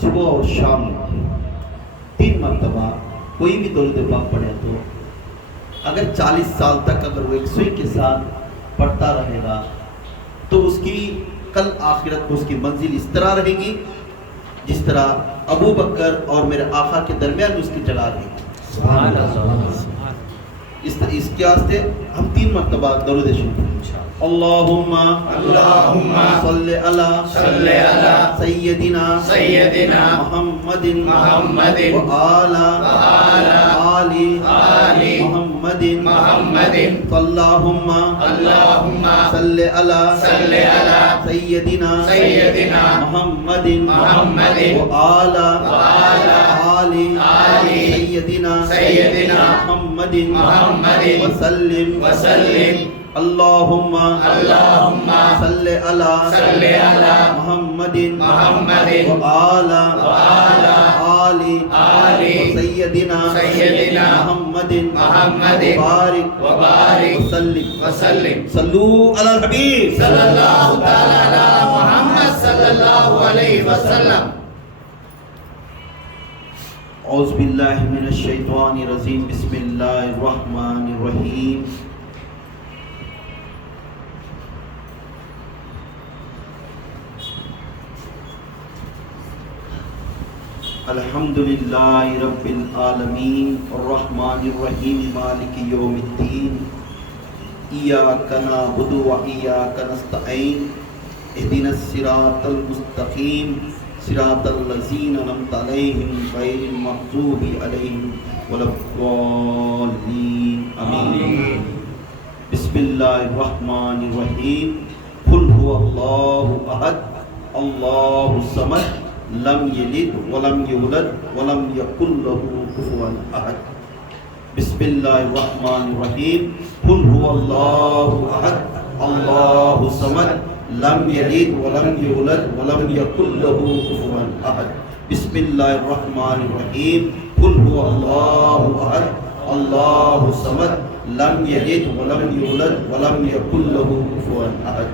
صبح اور شام 3 مرتبہ کوئی بھی درود پاک پڑھے تو اگر 40 سال تک اگر وہ یکسوئی کے ساتھ پڑھتا رہے گا تو اس کی کل آخرت کو اس کی منزل اس طرح رہے گی جس طرح ابو بکر اور میرے آقا کے درمیان اس کی جگہ رہے گی. سبحان اللہ. اس کے واسطے ہم 3 مرتبہ درود شریف اللہم صلی علی سیدنا محمد وآل محمد اللہم صلی علی سیدنا محمد وآل سیدنا محمد وسلم اللہم صلی علی محمد وآل سیدنا محمد وبارک وسلم. صلو علی الحبیب صلی اللہ تعالی علی محمد صلی اللہ علیہ وسلم. اعوذ باللہ من الشیطان الرجیم بسم اللہ الرحمن الرحیم. الحمدللہ رب العالمین الرحمن الرحیم مالک یوم الدین ایاک نعبد و ایاک نستعین اہدنا الصراط المستقیم صراط الذین انعمت علیہم غیر المغضوب علیہم ولا الضالین آمین. بسم اللہ الرحمن الرحیم. قل هو اللہ احد اللہ الصمد لم یلد ولم یولد ولم یکن له کفوا احد. بسم اللہ الرحمن الرحیم. قل هو اللہ احد اللہ الصمد لم یلد ولم یولد ولم یکن له کفوا احد. بسم اللہ الرحمن الرحیم. قل هو اللہ احد اللہ الصمد لم یلد ولم یولد ولم یکن له کفوا احد.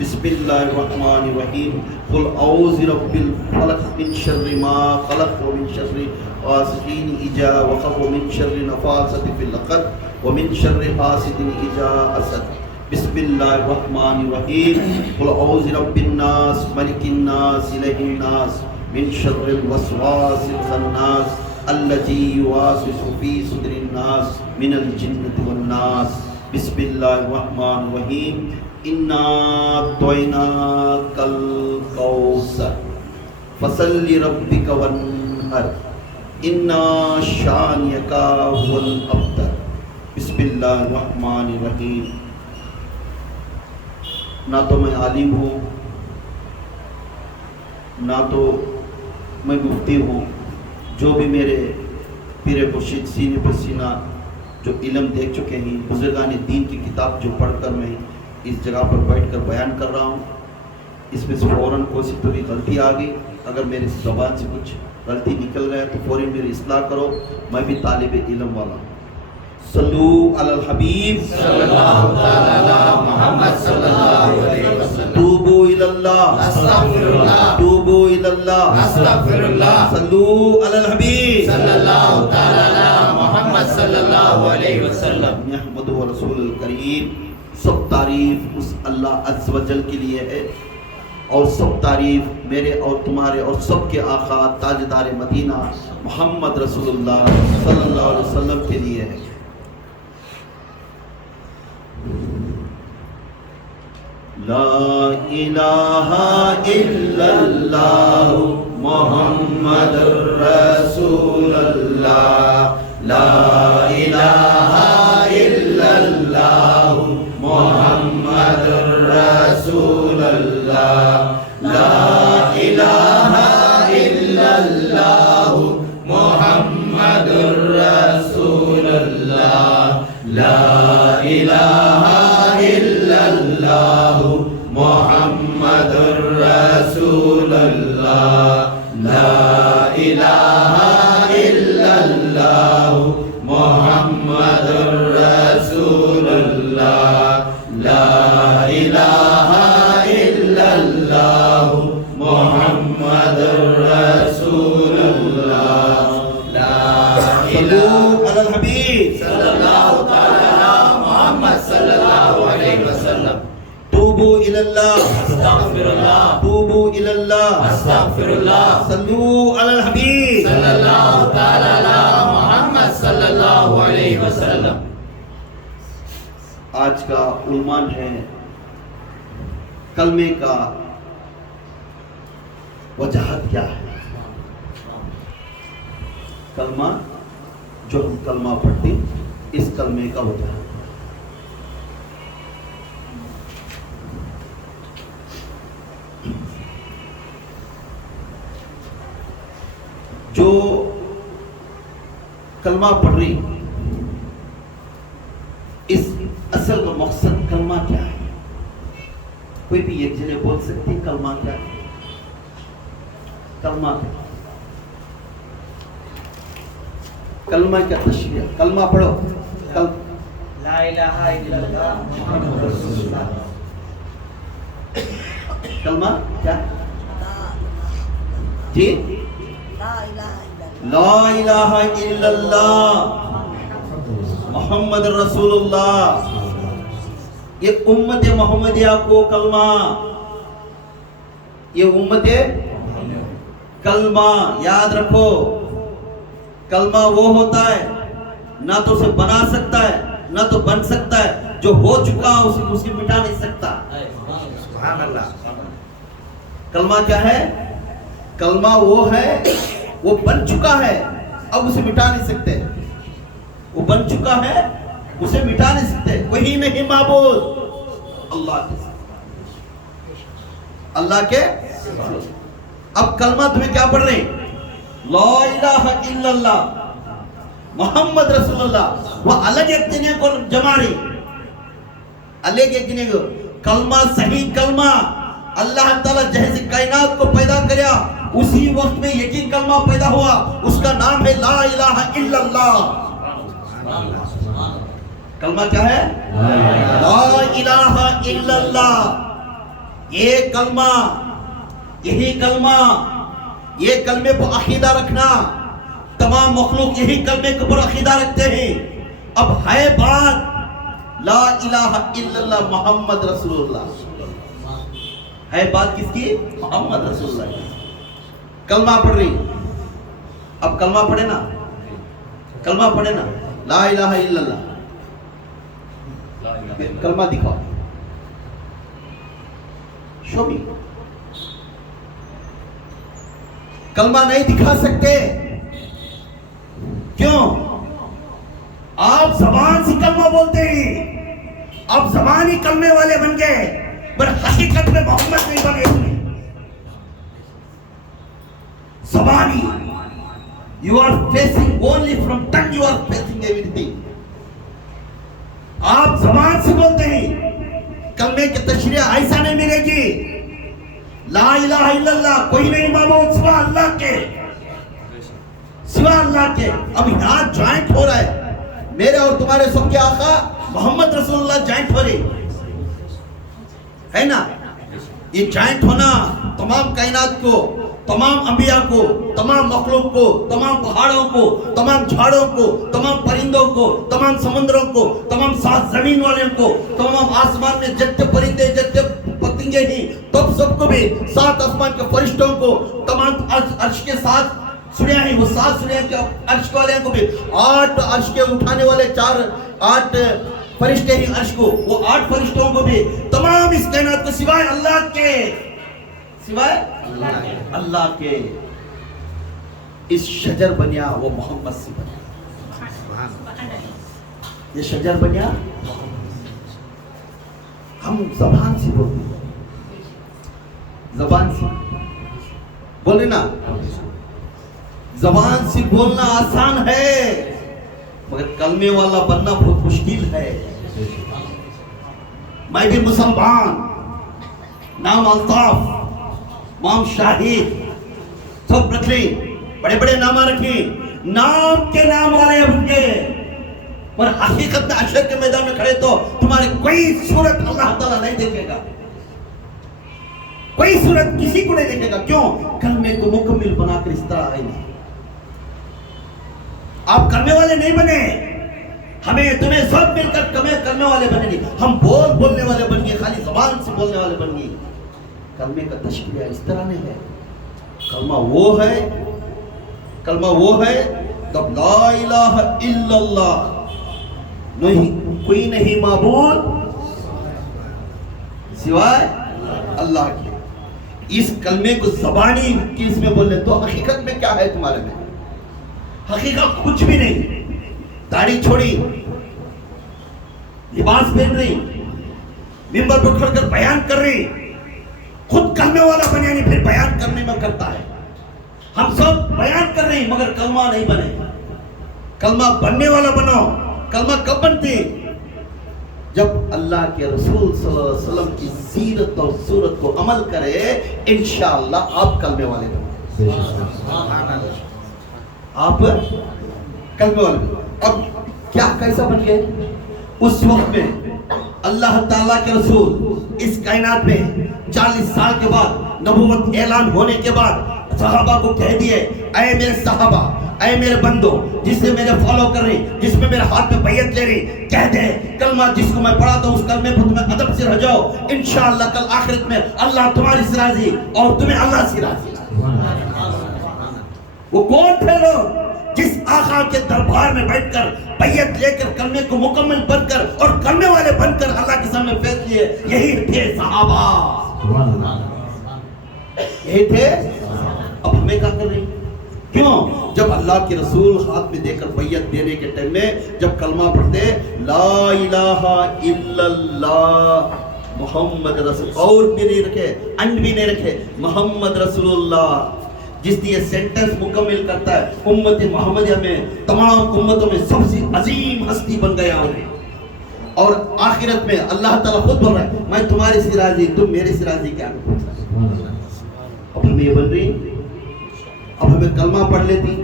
بسم اللہ الرحمن الرحیم. قل اعوذ برب الفلق من شر ما خلق ومن شر غاسق اذا وقب ومن شر النفاثات في العقد ومن شر حاسد اذا حسد. بسم اللہ الرحمن الرحیم. قل اعوذ برب الناس ملک الناس الہ الناس من شر الوسواس الخناس الذي يوسوس في صدور الناس من الجنة والناس. بسم اللہ الرحمن الرحیم. انا اعطیناک الکوثر فصل لربک وانحر ان شانئک هو الابتر. بسم اللہ الرحمن الرحیم. نہ تو میں عالم ہوں نہ تو میں مفتی ہوں. جو بھی میرے پیر مرشد سینے پر سینہ جو علم دیکھ چکے ہیں بزرگان دین کی کتاب جو پڑھ کر میں اس جگہ پر بیٹھ کر بیان کر رہا ہوں اس میں سے فوراً کوئی سی تھوڑی غلطی آ گئی. اگر میری زبان سے کچھ غلطی نکل گیا تو فوراً میری اصلاح کرو. میں بھی طالب علم والا ہوں. صلو علی الحبیب صلی اللہ تعالی علی محمد صلی اللہ علیہ وسلم. توبوا الی اللہ استغفر اللہ توبوا الی اللہ استغفر اللہ. صلو علی الحبیب صلی اللہ تعالی علی محمد صلی اللہ علیہ وسلم. محمد و رسول الکریم. سب تعریف اس اللہ عز و جل کے لیے ہے اور سب تعریف میرے اور تمہارے اور سب کے آقا تاجدار مدینہ محمد رسول اللہ صلی اللہ علیہ وسلم کے لیے ہے. لا الہ الا اللہ محمد رسول اللہ. لا الہ الا اللہ محمد رسول اللہ. لا الہ الا اللہ محمد رسول اللہ. لا الہ الا اللہ محمد رسول اللہ. لا الہ استغفرullah صلو علی الحبیب صلی اللہ تعالی علی محمد صلی اللہ علیہ وسلم. آج کا عنوان ہے کلمے کا وجاہت کیا ہے. کلمہ جو ہم کلمہ پڑھتے اس کلمے کا وجاہت. جو کلمہ پڑھ رہی اس اصل کا مقصد کلمہ کیا ہے. کوئی بھی ایک جنے بول سکتے ہیں کلمہ کیا ہے. کلمہ کیا ہے؟ کلمہ کیا تشریح. کلمہ پڑھو. لا الہ الا اللہ محمد رسول اللہ. کلمہ کیا جی. لا الہ الا اللہ محمد رسول اللہ. یہ امت محمدیہ کو کلمہ، یہ امت کلمہ یاد رکھو. کلمہ وہ ہوتا ہے نہ تو اسے بنا سکتا ہے نہ تو بن سکتا ہے. جو ہو چکا اسے مٹا نہیں سکتا. سبحان اللہ. کلمہ کیا ہے؟ کلمہ وہ ہے وہ بن چکا ہے اب اسے مٹا نہیں سکتے. وہ بن چکا ہے اسے مٹا نہیں سکتے. وہی نہیں معبود اللہ کے اللہ کے. اب کلمہ تمہیں کیا پڑھ رہے؟ لا الہ الا اللہ محمد رسول اللہ. وہ الگ ایک جنے کو جمع رہی، الگ ایک جنے کو. کلمہ صحیح کلمہ اللہ تعالیٰ جیسے کائنات کو پیدا کریا اسی وقت میں یقین کلمہ پیدا ہوا. اس کا نام ہے لا الہ الا اللہ. کلمہ کیا ہے؟ لا الہ الا اللہ. یہ کلمہ، یہی کلمہ، یہ کلمے پر عقیدہ رکھنا. تمام مخلوق یہی کلمے کے اوپر عقیدہ رکھتے ہیں. اب ہے بات لا الہ الا اللہ محمد رسول اللہ. ہے بات کس کی؟ محمد رسول اللہ کی. کلمہ پڑھ رہی. اب کلمہ پڑھے نا، کلمہ پڑھے نا لا الہ الا اللہ. کلمہ دکھاؤ. شو می. کلمہ نہیں دکھا سکتے. کیوں؟ آپ زبان سے کلمہ بولتے ہیں، آپ زبان ہی کلمے والے بن گئے پر حقیقت میں محمد نہیں بنے. زبانی you are facing only from tongue you are facing everything. آپ زبان سے بولتے ہیں. کلمے کی تشریح ایسا نہیں ملے گی. لا الہ الا اللہ کوئی نہیں معبود سوا اللہ کے، سوا اللہ کے. اب یہاں جوائنٹ ہو رہا ہے میرے اور تمہارے سب کے آقا محمد رسول اللہ. جوائنٹ ہو رہی ہے نا. یہ جوائنٹ ہونا تمام کائنات کو، تمام انبیاء کو، تمام مخلوق کو، تمام پہاڑوں کو، تمام جھاڑوں کو، تمام پرندوں کو، تمام سمندروں کو، تمام سات زمین والوں کو، تمام آسمان میں جتنے پرندے جتنے پتنگے ہیں تب سب کو بھی، سات آسمان کے فرشتوں کو، تمام عرش کے ساتھ سنیا ہیں، وہ سات سنیا کے عرش والے کو بھی، 8 عرش کے اٹھانے والے 8 فرشتے ہیں عرش کو، وہ 8 فرشتوں کو بھی، تمام اس کائنات کو سوائے اللہ کے، سوائے اللہ کے. اس شجر بنیا وہ محمد سے بنیا. یہ شجر بنیا. ہم زبان سے بولتے ہیں، زبان سے بولے نا. زبان سے بولنا آسان ہے مگر کلمے والا بننا بہت مشکل ہے. میں بھی مسلمان، نام الطاف، مام شاہد سب رکھ لیں، بڑے بڑے نام رکھیں، نام کے نام والے بن گئے پر حقیقت میں حشر کے میدان میں کھڑے تو تمہاری کوئی صورت اللہ تعالیٰ نہیں دیکھے گا. کوئی صورت کسی کو نہیں دیکھے گا. کیوں؟ کلمے کو مکمل بنا کر اس طرح آئے نہیں. آپ کلمے والے نہیں بنے. ہمیں تمہیں سب مل کر کلمے والے بنے گے. ہم بولنے والے بن گئے، خالی زبان سے بولنے والے بن گئے. کلمے کا تشکیل اس طرح نہیں ہے. کلمہ وہ ہے تب لا الہ الا اللہ، نہیں کوئی نہیں معبود سوائے اللہ کے۔ اس کلمے کو زبانی کس میں بول لیں تو حقیقت میں کیا ہے تمہارے میں؟ حقیقت کچھ بھی نہیں۔ داڑھی چھوڑی، لباس پہن رہی، ممبر پر کھڑ کر بیان کر رہی، خود کلمے والا بنے نہیں پھر بیان کرنے میں کرتا ہے۔ ہم سب بیان کر رہے ہیں مگر کلمہ نہیں بنے۔ کلمہ بننے والا بنو۔ کلمہ کب بنتے؟ جب اللہ کے رسول صلی اللہ علیہ وسلم کی سیرت اور صورت کو عمل کرے انشاءاللہ آپ کلمے والے بنو۔ آپ کلمے والے بنو۔ اب کیا کیسا بن گئے؟ اس وقت میں اللہ تعالیٰ کے رسول اس کائنات میں 40 سال کے بعد نبوت اعلان ہونے کے بعد صحابہ کو کہہ دیے، اے میرے صحابہ، اے میرے بندو جس سے میرے فالو کر رہی، جس میں میرے ہاتھ میں بیعت لے رہی، کہہ دے کلمہ جس کو میں پڑھاتا ہوں اس کلمے پر تمہیں ادب سے رہ جاؤ، انشاءاللہ کل آخرت میں اللہ تمہاری سے راضی اور تمہیں اللہ سے راضی۔ وہ کون تھے لوگ جس آقا کے دربار میں بیٹھ کر بیعت لے کر کلمے کو مکمل بن کر اور کلمے والے بن کر اللہ کے سامنے پیش کیے؟ یہی تھے صحابہ، یہی تھے۔ اب ہمیں کیا کر رہی؟ کیوں؟ جب اللہ کے رسول ہاتھ میں دے کر بیعت دینے کے ٹائم میں جب کلمہ پڑھتے لا الہ الا اللہ محمد رسول، اور بھی نہیں رکھے، ان بھی نہیں رکھے، محمد رسول اللہ، جس نے یہ سینٹنس مکمل کرتا ہے امت محمدیہ میں تمام امتوں میں سب سے عظیم ہستی بن گیا ہے۔ اور آخرت میں اللہ تعالیٰ خود بول رہا ہے میں تمہارے سے راضی، تم میرے سے راضی کیا؟ اب ہمیں یہ بن رہی، اب ہمیں کلمہ پڑھ لیتی،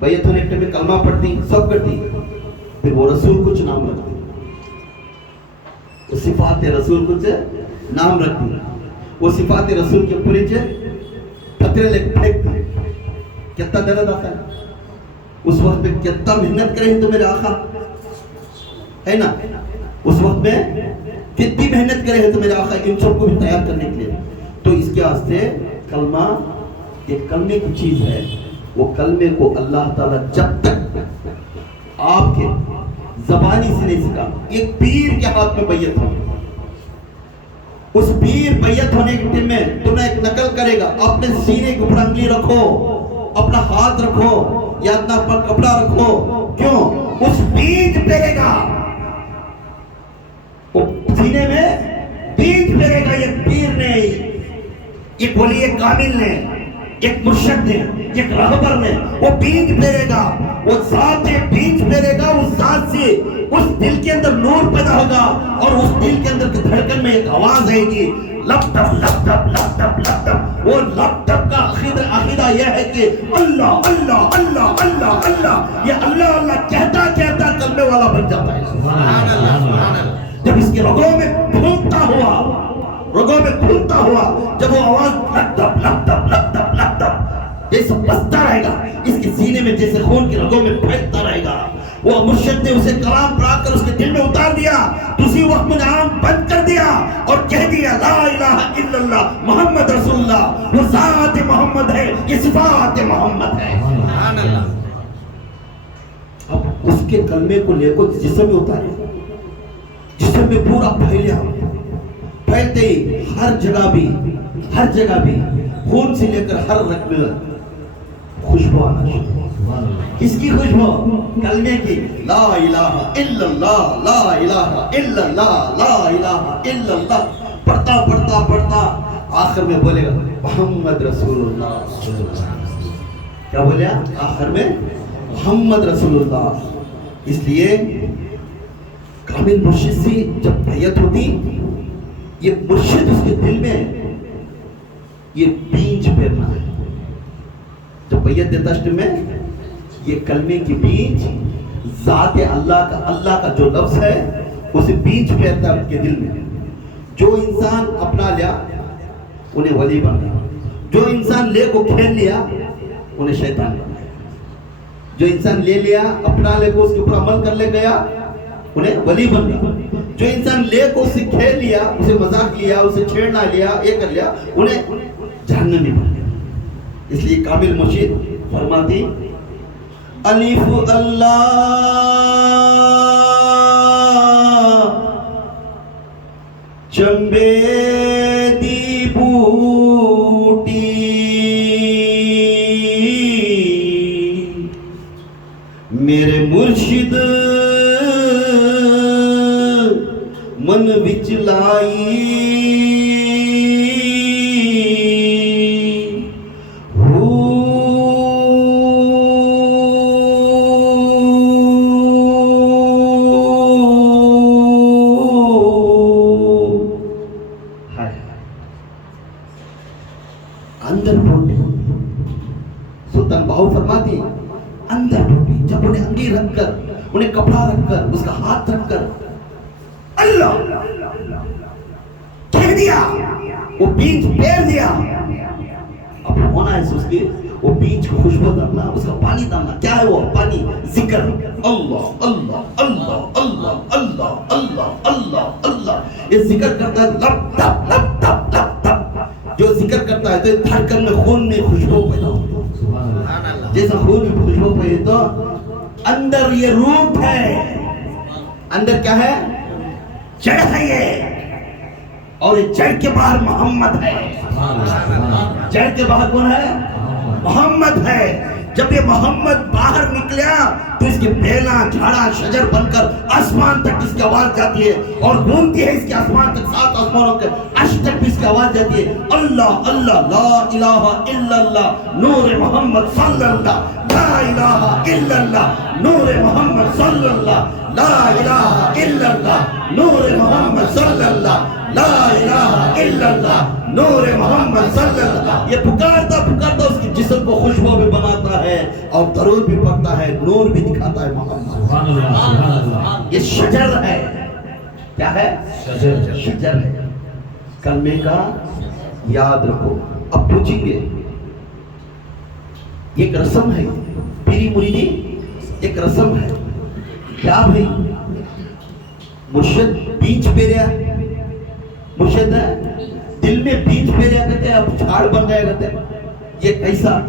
بیعت ہونے کے ٹائم میں کلمہ پڑھتی، سب کرتی، پھر وہ رسول کچھ نام رکھتی، وہ صفات رسول کچھ نام رکھتی، وہ صفات رسول کے اوپر پتھرے لے پھینکتی۔ کتنا درد آتا ہے اس وقت میں، کتنا محنت کرے تو میرے آقا ہے نا، اس وقت میں کتنی محنت کرے ہیں تو میرے آقا ان سب کو بھی تیار کرنے کے لیے۔ تو اس کے واسطے کلمہ ایک کلمے کی چیز ہے، وہ کلمے کو اللہ تعالیٰ جب تک آپ کے زبانی سے نہیں سکھا، ایک پیر کے ہاتھ میں بیعت ہو، اس پیر بیعت ہونے کے ٹائم میں تمہیں ایک نقل کرے گا، اپنے سینے کے اوپر انگلی رکھو، اپنا ہاتھ رکھو یا اپنا کپڑا رکھو، کیوں؟ اس بیج پھیرے گا، سینے میں بیج پھیرے گا، یہ پیر نے، ایک ولی کامل نے، ایک مرشد نے، ایک رہبر نے، وہ بیج پھیرے گا، وہ ذات بیج پھیرے گا، اس ذات سے اس دل کے اندر نور پیدا ہوگا اور اس دل کے اندر کی دھڑکن میں ایک آواز آئے گی، لپ ٹپ لپ ٹپ لپ ٹپ لپ ٹپ۔ وہ لپ ٹپ کا عقیدہ یہ ہے کہ اللہ اللہ اللہ اللہ اللہ، یہ اللہ اللہ کہتا کہتا کلمے والا بن جاتا ہے۔ جب اس کے رگوں میں پھونکتا ہوا جب وہ آواز لپ ٹپ لپ ٹپ لپ ٹپ لپ ٹپ جیسے بستا رہے گا، اس کے سینے میں جیسے خون کے رگوں میں پھینکتا رہے گا، وہ مرشد نے اسے کلام پڑھا کر اس کے دل میں اتار دیا، دوسری وقت میں نام بند کر دیا اور کہہ دیا لا الہ الا اللہ محمد رسول اللہ، وہ ذات محمد ہے، یہ صفات محمد ہے۔ اب اس کے کلمے کو لے کر جسم میں اتارے، جسم میں پورا پھیلتے ہی ہر جگہ بھی خون سے لے کر ہر رگ میں خوشبو آنا شروع۔ کس کی خوشبو؟ کلمے کی، لا الہ الا اللہ لا الہ الا اللہ لا الہ الا اللہ۔ پڑھتا پڑھتا پڑھتا آخر میں بولے گا محمد رسول اللہ، کیا بولے آخر میں؟ محمد رسول اللہ۔ اس لیے کامل مرشد سے جب بیعت ہوتی، یہ مرشد اس کے دل میں یہ بیج پھیرنا ہے، جب بیعت دیتا اس میں یہ کلمے کی بیج ذات اللہ کا جو لفظ ہے اسے بیج پھیرتا ہے ان کے دل میں۔ جو انسان اپنا لیا انہیں ولی بن گیا، جو انسان لے کو کھیل لیا انہیں شیطان بن گیا، جو انسان لے لیا اپنا لے کو اس کے اوپر عمل کر لے گیا انہیں ولی بن گیا، جو انسان لے کو اسے کھیل لیا، اسے مذاق لیا، اسے چھیڑنا لیا، یہ کر لیا، انہیں جہنمی بن گیا۔ اس لیے کامل مرشد فرماتے الف اللہ چمبے دی بوٹی میرے مرشد من وچ لائی اندر ڈھونڈی سلطان باہو فرماتی اندر ڈھونڈی جب انہیں انگی رکھ کر انہیں کپڑا رکھ کر اس کا ہاتھ رکھ کر اللہ کہہ دیا وہ بیج پھیر دیا اب ہونا ہے اس کے وہ بیج کو خوشبو ڈالنا اس کا پانی ڈالنا کیا ہے وہ پانی ذکر اللہ اللہ اللہ اللہ اللہ اللہ اللہ اللہ یہ ذکر کرتا ہے لب تب لب تب لب تب جو ذکر کرتا ہے تو دھڑکن میں خون میں خوشبو پیدا ہوتا جیسا خون میں خوشبو پیدا تو اندر یہ روح ہے اندر کیا ہے جڑ ہے یہ اور یہ جڑ کے باہر محمد ہے جڑ کے باہر کون ہے محمد ہے جب یہ محمد باہر نکلیا تو اس کے بیلا جھاڑا شجر بن کر آسمان تک اس کی آواز جاتی ہے اور گھومتی ہے اس کے آسمان تک سات آسمانوں کے عرش تک بھی اس کی آواز جاتی ہے اللہ اللہ لا الہ الا اللہ نور محمد صلی اللہ لا الہ الا اللہ نور محمد صلی اللہ لا الہ الا اللہ نور محمد صلی اللہ لا الہ الا اللہ نور محمد صلی اللہ یہ پکارتا پکارتا اس کے جسم کو خوشبو بھی بناتا ہے اور درود بھی پڑھتا ہے نور بھی دکھاتا ہے محمد یہ شجر ہے کیا ہے شجر ہے کلمے کا یاد رکھو اب پوچھیں گے یہ ایک رسم ہے پیری مریدی ایک رسم ہے کیا بھائی مرشد بیج پہ رہا مرشد ہے دل میں بیج پہ رہا کہتے ہیں اب جھاڑ بن گیا کہتے ہیں یہ کیسا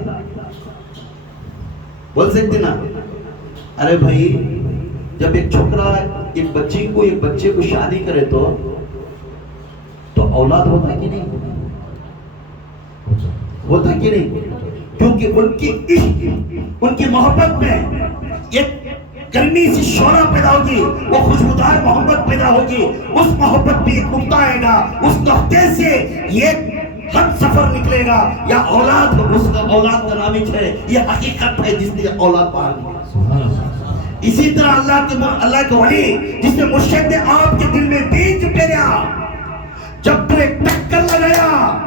بول سکتے نا ارے بھائی جب ایک چھوکرا ایک بچی کو ایک بچے کو شادی کرے تو اولاد ہوتا ہے کہ نہیں ہوتا کہ نہیں کیونکہ ان کی عشق ان کی محبت میں ایک گرمی سی شعلہ پیدا ہوگی وہ خوشبودار محبت پیدا ہوگی اس محبت میں ایک نقطہ آئے گا اس نقطے سے یہ ہم سفر نکلے گا یا اولاد اس کا اولاد کا نام ہے یہ حقیقت ہے جس نے اولاد پا لی اسی طرح اللہ کے ولی جس نے مرشد نے آپ کے دل میں بیج پھیرا جب تو ایک ٹکر لگایا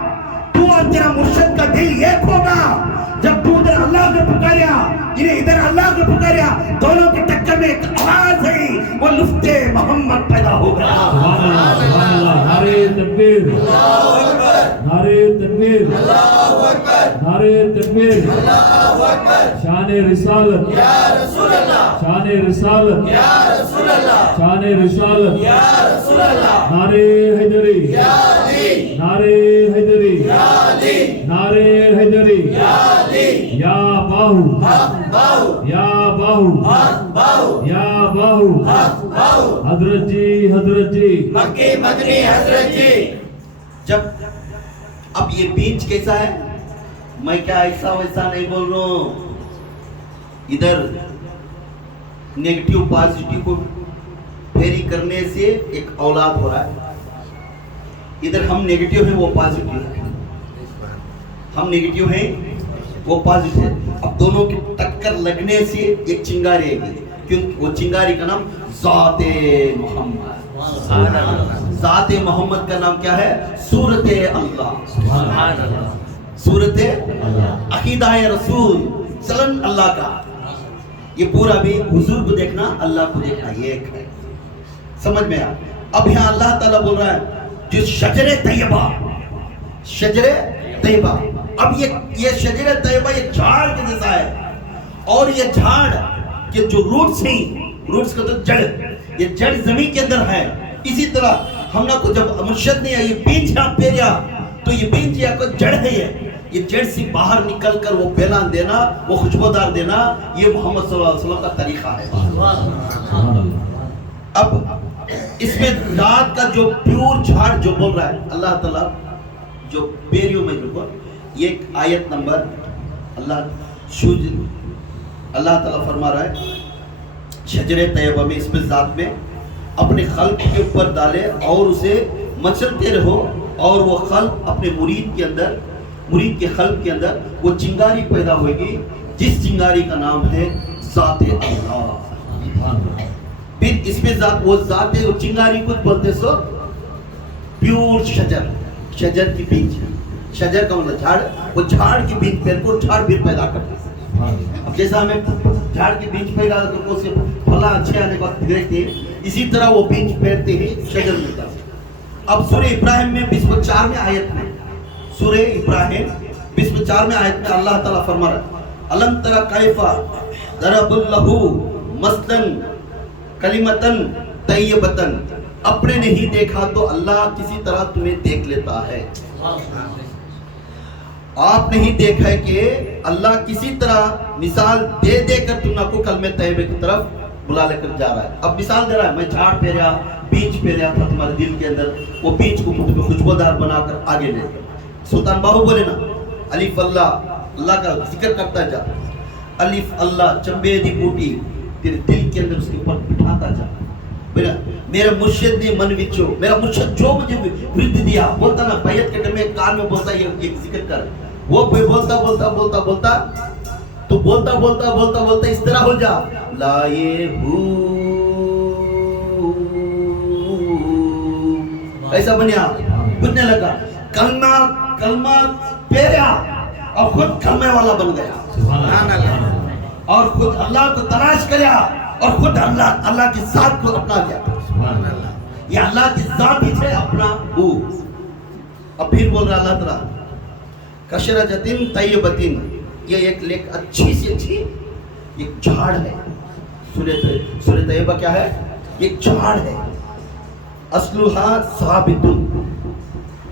تو اور تیرا مرشد کا دل ایک ہوگا جب تو ادھر اللہ کو پکاریا انہیں ادھر اللہ کو پکاریا دونوں کے ٹکر میں ایک آواز ہے وہ لفظ محمد پیدا ہو گیا سبحان اللہ نعرہ تکبیر اللہ اکبر نعرہ تکبیر اللہ اکبر نعرہ تکبیر اللہ اکبر شان رسالت یا رسول اللہ شان رسالت یا رسول اللہ شان رسالت یا رسول اللہ نعرہ حیدری یا علی نعرہ حیدری یا علی نعرہ حیدری یا علی یا باہو یا باہو یا باہو حضرت جی مکی مدنی حضرت جی جب اب یہ بیج کیسا ہے میں کیا ایسا ویسا نہیں بول رہا ہوں ادھر نیگیٹیو پازیٹیو کو پھیری کرنے سے ایک اولاد ہو رہا ہے ادھر ہم نیگیٹیو ہیں وہ پازیٹیو ہیں ہم نیگیٹیو ہیں وہ پازیٹیو ہے اب دونوں کی ٹکر لگنے سے ایک چنگاری ہے گی کیونکہ وہ چنگاری کا نام ذات محمد ذات محمد کا نام کیا ہے صورت اللہ صورت عقیدہ رسول سلن اللہ کا یہ پورا بھی حضور کو دیکھنا اللہ کو دیکھنا یہ ایک ہے سمجھ میں اب یہاں اللہ تعالیٰ بول رہا ہے جس شجر طیبہ اب یہ شجر طیبہ یہ جھاڑ کے جیسا ہے اور یہ جھاڑ کے جو روٹس ہیں روٹس کا تو جڑ یہ جڑ زمین کے اندر ہے اسی طرح ہم نے کو جب مرشد نے یہ بیج یہاں پیریا تو یہ بیج یا کو جڑ ہے یہ جڑ سے باہر نکل کر وہ پھیلان دینا، وہ خوشبودار دینا، یہ محمد صلی اللہ علیہ وسلم کا طریقہ ہے. اب اس میں ذات کا جو پیور جھاڑ جو بول رہا ہے اللہ تعالیٰ، جو بیریوں میں جو یہ ایک آیت نمبر اللہ تعالیٰ فرما رہا ہے شجر طیبہ میں، اس میں ذات میں اپنے خلق کے اوپر ڈالے اور اسے مچلتے رہو، اور وہ خلق اپنے مرید کے خلق کے اندر وہ چنگاری پیدا ہوئے گی، جس چنگاری کا نام ہے ذات اللہ. پھر اس میں وہ ذات چنگاری کو بولتے سو پیور شجر کی بیج. شجر کا مطلب جھاڑ، وہ جھاڑ کے بیج پیر کو جھاڑ بھی پیدا کرتے ہیں. اب جیسا ہمیں جھاڑ کے بیج پیدا کر کو سے پھلا اچھے آنے کا دیکھتے ہیں، اسی طرح وہ بیج پھیرتے ہی شجر ملتا ہے. اب سورہ ابراہیم میں 24 میں آیت میں، سورہ ابراہیم 24 میں آیت میں اللہ تعالیٰ فرما رہا ہے الم تر کیف ضرب اللہ مثلا کلمۃ طیبۃ، اپنے نہیں دیکھا تو اللہ کسی طرح تمہیں دیکھ لیتا ہے. آپ نہیں دیکھا ہے کہ اللہ کسی طرح مثال دے دے کر تم کو کلمہ طیبہ کی طرف بلا لے کر جا رہا ہے. اب مثال دے رہا ہے، میں جھاڑ پھیریا، بیج پھیریا تھا تمہارے دل کے اندر، وہ بیج کو خوشبودار بنا کر آگے لے گیا. سلطان باہو بولے نا الف اللہ کا ذکر کرتا جا، الف اللہ چمبے دی بوٹی تیرے دل کے اندر اس کے اوپر بٹھاتا جا. میرا مرشد نے من وچو، میرا مرشد جو مجھے ورد دیا، بولتا نا بیعت کے ٹائم میں کان میں بولتا یہ ذکر کر، وہ بولتا تو بولتا اس طرح ہو جا لا یہ ایسا بنیا، بننے لگا کلمہ پیرا اور خود کلمے والا بن گیا، اور خود اللہ کو تلاش کریا اور خود اللہ کی ذات کو اپنا لیا. یہ اللہ کی ذات ہی ہے اپنا ہو. اب پھر بول رہا اللہ تعالیٰ کشرجتن طیبتن، یہ ایک اچھی سی اچھی ایک جھاڑ ہے. سورہ طیبہ کیا ہے؟ ایک جھاڑ ہے. اصلھا ثابتن،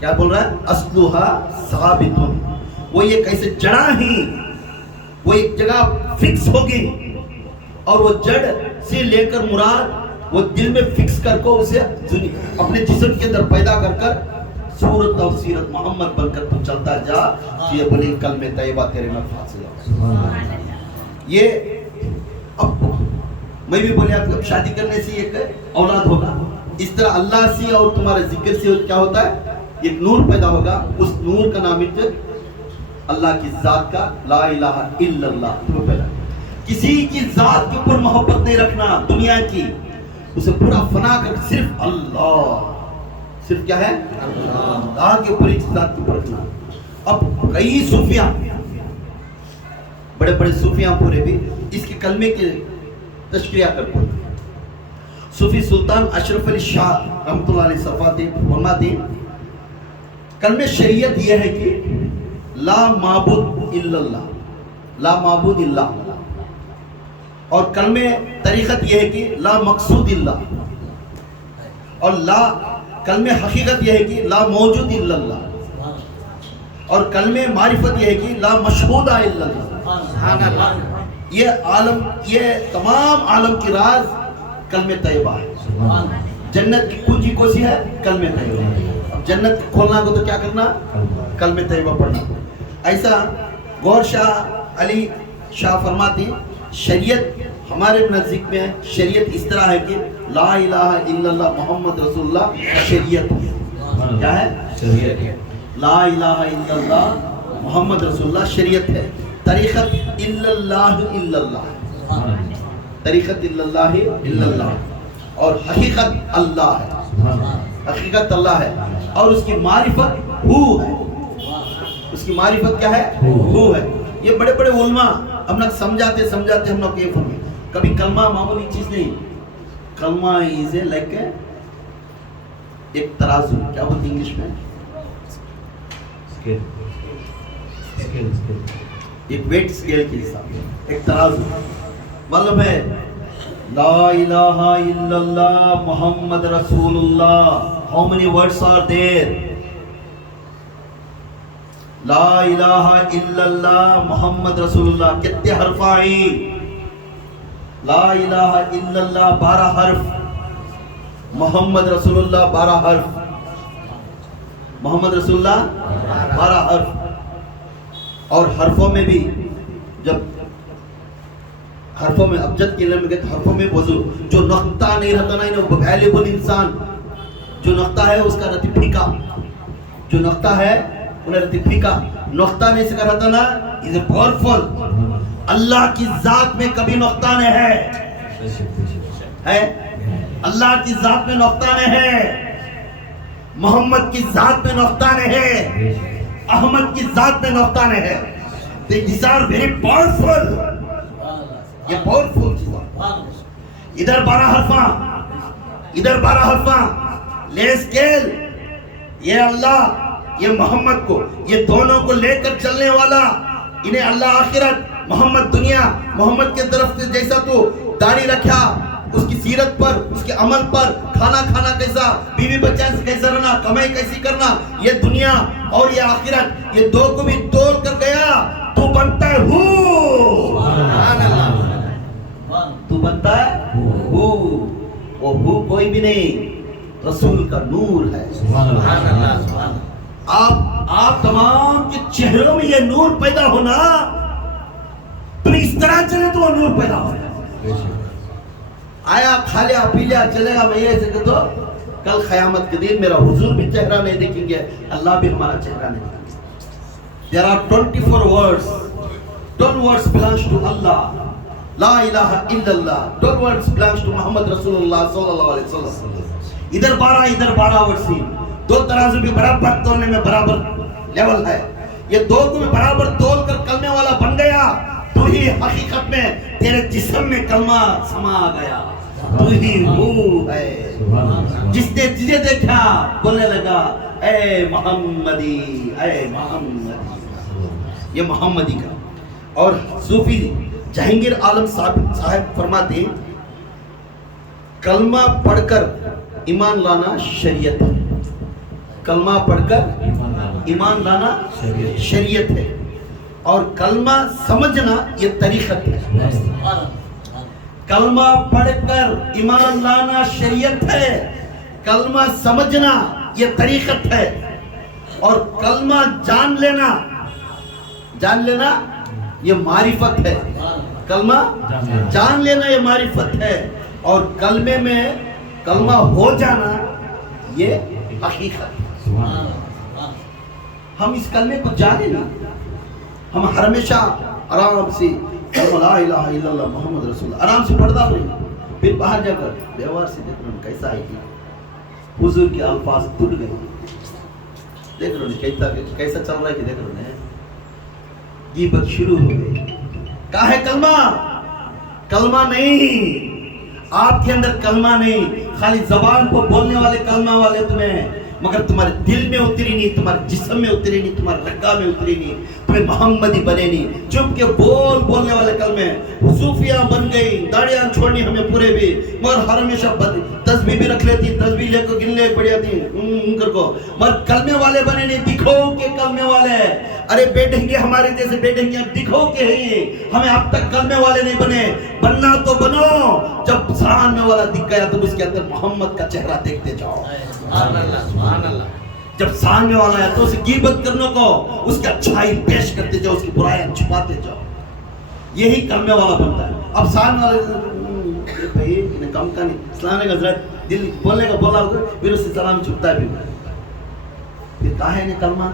کیا بول رہا ہے؟ اصلھا ثابتن، وہ یہ کیسے جڑا ہی وہ ایک جگہ فکس ہوگی، اور وہ جڑ سے لے کر مراد وہ دل میں فکس کر کو اسے اپنے جسم کے اندر پیدا کر صورت اور سیرت محمد بن کر تو چلتا جا. یہ بولے کلمہ طیبہ تیرے میں فاصلہ. یہ اب میں بھی بولیا اب شادی کرنے سے ایک اولاد ہوگا، اس طرح اللہ سے اور تمہارے ذکر سے کیا ہوتا ہے؟ ایک نور پیدا ہوگا. اس نور کا نام ہے اللہ کی ذات کا لا الہ الا اللہ. تمہیں پیدا کسی کی ذات کے اوپر محبت نہیں رکھنا دنیا کی، اسے پورا فنا کر صرف اللہ، صرف کیا ہے؟ اللہ کے اوپر ایک ذات کے اوپر رکھنا. اب کئی صوفیاں، بڑے بڑے صوفیاں پورے بھی اس کے کلمے کے تشریح کرتے ہیں. صوفی سلطان اشرف علی شاہ رحمۃ اللہ علیہ صفاتی فرماتے کلمہ شریعت یہ ہے کہ لا معبود الا اللہ، لا معبود الا اللہ. اور کلمہ طریقت یہ ہے کہ لا مقصود اللہ، اور لا کلمہ حقیقت یہ ہے کہ لا موجود الا اللہ، اور کلمہ معرفت یہ ہے کہ لا مشہود الا اللہ. یہ عالم، یہ تمام عالم کی راز کلمہ طیبہ ہے. جنت کی کنجی کون سی ہے؟ کلمہ طیبہ. اب جنت کھولنا کو تو کیا کرنا؟ کلمہ طیبہ پڑھنا. ایسا غور شاہ علی شاہ فرماتی شریعت ہمارے نزدیک میں شریعت اس طرح ہے کہ لا الہ الا اللہ محمد رسول اللہ شریعت ہے. کیا ہے؟ شریعت ہے. لا الہ الا اللہ محمد رسول اللہ شریعت ہے. طریقت الا اللہ الا اللہ، طریقت الا اللہ الا اللہ، اور حقیقت اللہ ہے، حقیقت اللہ ہے. اور اس کی معرفت ہو ہے، اس کی معرفت کیا ہے؟ ہو ہے. یہ بڑے بڑے علماء ہم لوگ سمجھاتے ہم لوگ یہ فہمیں کبھی کلمہ معمولی چیز نہیں. کلمہ از لائک ایک ترازو، کیا بولتے ہیں انگلش میں؟ ایک ویٹ اسکیل کے حساب، ایک ترازو. معلوم ہے لا الہ الا اللہ محمد رسول اللہ. How many words are there? لا الہ الا اللہ محمد رسول اللہ کتنے حرف آئی؟ لا الہ الا اللہ 12 حرف، محمد رسول اللہ 12 حرف، محمد رسول اللہ 12 حرف. اور حرفوں میں بھی جب حرفوں میں ابجد کے علم میں گئے حرفوں میں وضو جو نقطہ نہیں رہتا نا وہ ویلیبل انسان جو نقطہ ہے اس کا رتی پھیکا، جو نقطہ ہے انہیں رتی پھیکا، نقطہ نہیں سکا رہتا نا is a powerful. اللہ کی ذات میں کبھی نقطہ نہیں ہے، اللہ کی ذات میں نقطہ نہیں ہے، محمد کی ذات میں نقطہ نہیں ہے، احمد کی ذات میں نقطہ نہیں ہے. These are very powerful. یہ پاورفل چیز ہے. ادھر 12 حرفاں، ادھر 12 حرفاں، لے اسکیل، یہ اللہ یہ محمد کو، یہ دونوں کو لے کر چلنے والا، انہیں اللہ آخرت، محمد دنیا. محمد کے طرف سے جیسا تو داڑھی رکھا اس کی سیرت پر، اس کے عمل پر، کھانا کھانا کیسا، بیوی بچہ سے کیسا رہنا، کمائی کیسی کرنا، یہ دنیا اور یہ آخرت، یہ دو کو بھی تول کر گیا تو بنتا ہے ہو، تو بنتا ہے ہو، وہ ہو کوئی بھی نہیں، رسول کا نور ہے. آپ تمام کے چہروں میں یہ نور پیدا ہونا، تم اس طرح چلے تو وہ نور پیدا ہو جائے. آیا کھا لیا پی لیا چلے گا، میں یہ ایسے کہ تو کل قیامت کے دن میرا حضور بھی چہرہ نہیں دیکھیں گے، اللہ بھی ہمارا چہرہ نہیں دیکھیں گے. There are 24 words. 12 words belongs to Allah. لا الہ الا اللہ. 12 words belongs to محمد رسول اللہ صلی اللہ علیہ وسلم. ادھر 12 ادھر 12 words ہیں. دو ترازو بھی برابر تولنے میں برابر لیول ہے. یہ دو کو بھی برابر تول کر کلمے والا بن گیا تو ہی حقیقت میں تیرے جسم میں کلمہ سما گیا. تو ہی وہ ہے جس نے تجھے دیکھا بولنے لگا اے محمدی اے محمدی. یہ محمدی کا. اور صوفی جہانگیر عالم صاحب فرماتے ہیں کلمہ پڑھ کر ایمان لانا شریعت ہے. کلمہ پڑھ کر ایمان لانا شریعت ہے، اور کلمہ سمجھنا یہ طریقت ہے. کلمہ پڑھ کر ایمان لانا شریعت ہے، کلمہ سمجھنا یہ طریقت ہے، اور کلمہ جان لینا یہ معرفت ہے. کلمہ جان لینا یہ معرفت ہے، اور کلمے میں کلمہ ہو جانا یہ حقیقت ہے. ہم اس کلمے کو جانے نا، ہم ہمیشہ آرام سے لا الہ الا اللہ محمد رسول اللہ آرام سے پڑھتا رہے، پھر باہر جا کر بیوار سے دیکھ رہے کیسا آئی تھی، حضور کے الفاظ ٹوٹ گئے، دیکھ رہے کیسا چل رہا ہے کہ دیکھ رہے ہیں غیبت شروع ہو گئی. کہاں ہے کلمہ؟ کلمہ نہیں، آپ کے اندر کلمہ نہیں، خالی زبان کو بولنے والے کلمہ والے تمہیں، مگر تمہارے دل میں اتری نہیں، تمہارے جسم میں اتری نہیں، تمہارے رگا میں اتری نہیں، تمہیں محمدی بنے نہیں. چپ کے بولنے والے کلمے. صوفیاں بن گئی، داڑیاں چھوڑنی ہمیں پورے بھی، مگر ہر ہمیشہ تسبیح بھی رکھ لیتی، تسبیح لے کر گن لے پڑ جاتی کو، مگر کلمے والے بنے نہیں. دکھو کے کلمے والے، ارے بیٹھیں ہمارے جیسے بیٹھیں دکھو کے ہیں، ہمیں اب تک کلمے والے نہیں بنے. بننا تو بنو، جب سرحان میں والا دکھ گیا تو اس کے اندر محمد کا چہرہ دیکھتے جاؤ. جب سامنے والا ہے تو اسے غیبت کرنے کو، اس کی اچھائی پیش کرتے جاؤ، اس کی برائیاں چھپاتے جاؤ، یہی کلمے والا بنتا ہے. اب سامنے والے بھائی انہیں کم کا نہیں، اسلام نے حضرت دل بولنے کا بولا ہوگا، پھر اس سے سلام چھپتا ہے. پھر کہاں ہے کلمہ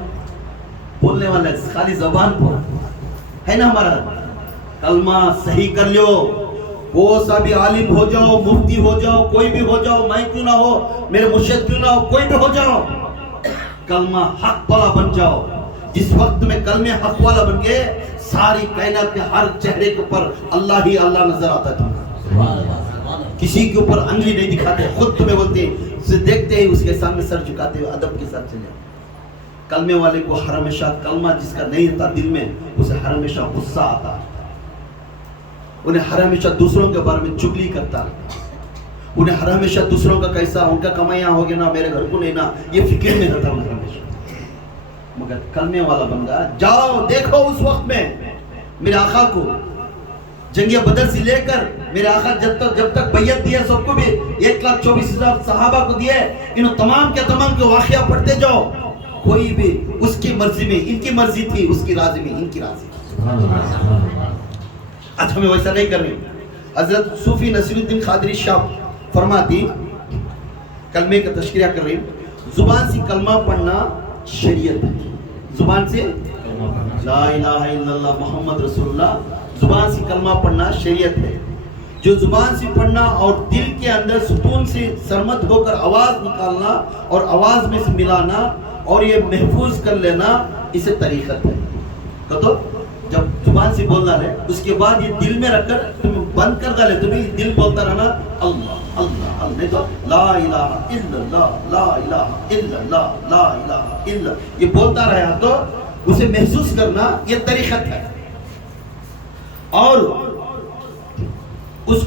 بولنے والا ہے، خالی زبان پر ہے نا. ہمارا کلمہ صحیح کر لو، وہ سا بھی عالم ہو جاؤ، مفتی ہو جاؤ، کوئی بھی ہو جاؤ، میں کیوں نہ ہو، میرے مرشد کیوں نہ ہو، کوئی بھی ہو جاؤ، کلمہ حق والا بن جاؤ. جس وقت میں کلمہ حق والا بن گئے، ساری کائنات میں ہر چہرے کے اوپر اللہ ہی اللہ نظر آتا تھا. کسی کے اوپر انگلی نہیں دکھاتے، خود تمہیں بولتے اسے دیکھتے ہی اس کے سامنے سر جھکاتے ہوئے ادب کے ساتھ چلے. کلمے والے کو ہر ہمیشہ کلمہ جس کا نہیں ہوتا دل میں، اسے ہر ہمیشہ غصہ آتا، انہیں ہر ہمیشہ دوسروں کے بارے میں چگلی کرتا، انہیں ہر ہمیشہ دوسروں کا کیسا ان کا کمائیاں ہو گیا نا، میرے گھر کو نہیں نا، یہ فکر میں رہتا ہوں ہمیشہ. مگر کلمے والا بندہ جاؤ دیکھو اس وقت میں میرے آقا کو جنگ بدر سے لے کر میرے آقا جب تک بیعت دیا سب کو بھی 1,24,000 صحابہ کو دیا ہے، انہوں تمام کے واقعہ پڑھتے جاؤ، کوئی بھی اس کی مرضی میں، ان کی مرضی تھی، اس کی راضی میں ان کی راضی تھی۔ آج ہمیں ویسا نہیں کرنی۔ حضرت صوفی نصیر الدین قادری شاہ فرماتی، کلمے کا تذکرہ کر رہی ہوں، زبان سے کلمہ پڑھنا شریعت ہے، زبان سے لا الہ الا اللہ محمد رسول اللہ، زبان سے کلمہ پڑھنا شریعت ہے۔ جو زبان سے پڑھنا اور دل کے اندر سکون سے سرمت ہو کر آواز نکالنا اور آواز میں سے ملانا اور یہ محفوظ کر لینا، اسے طریقت ہے۔ تو جب زبان سے بولنا ہے اس کے بعد یہ دل میں رکھ کر تم بند کر ڈالے، تمہیں دل بولتا رہنا اللہ اللہ اللہ، نہیں تو لا الہ الا اللہ لا الہ الا اللہ لا الہ الا، یہ بولتا رہا تو اسے محسوس کرنا یہ طریقت ہے۔ اور اس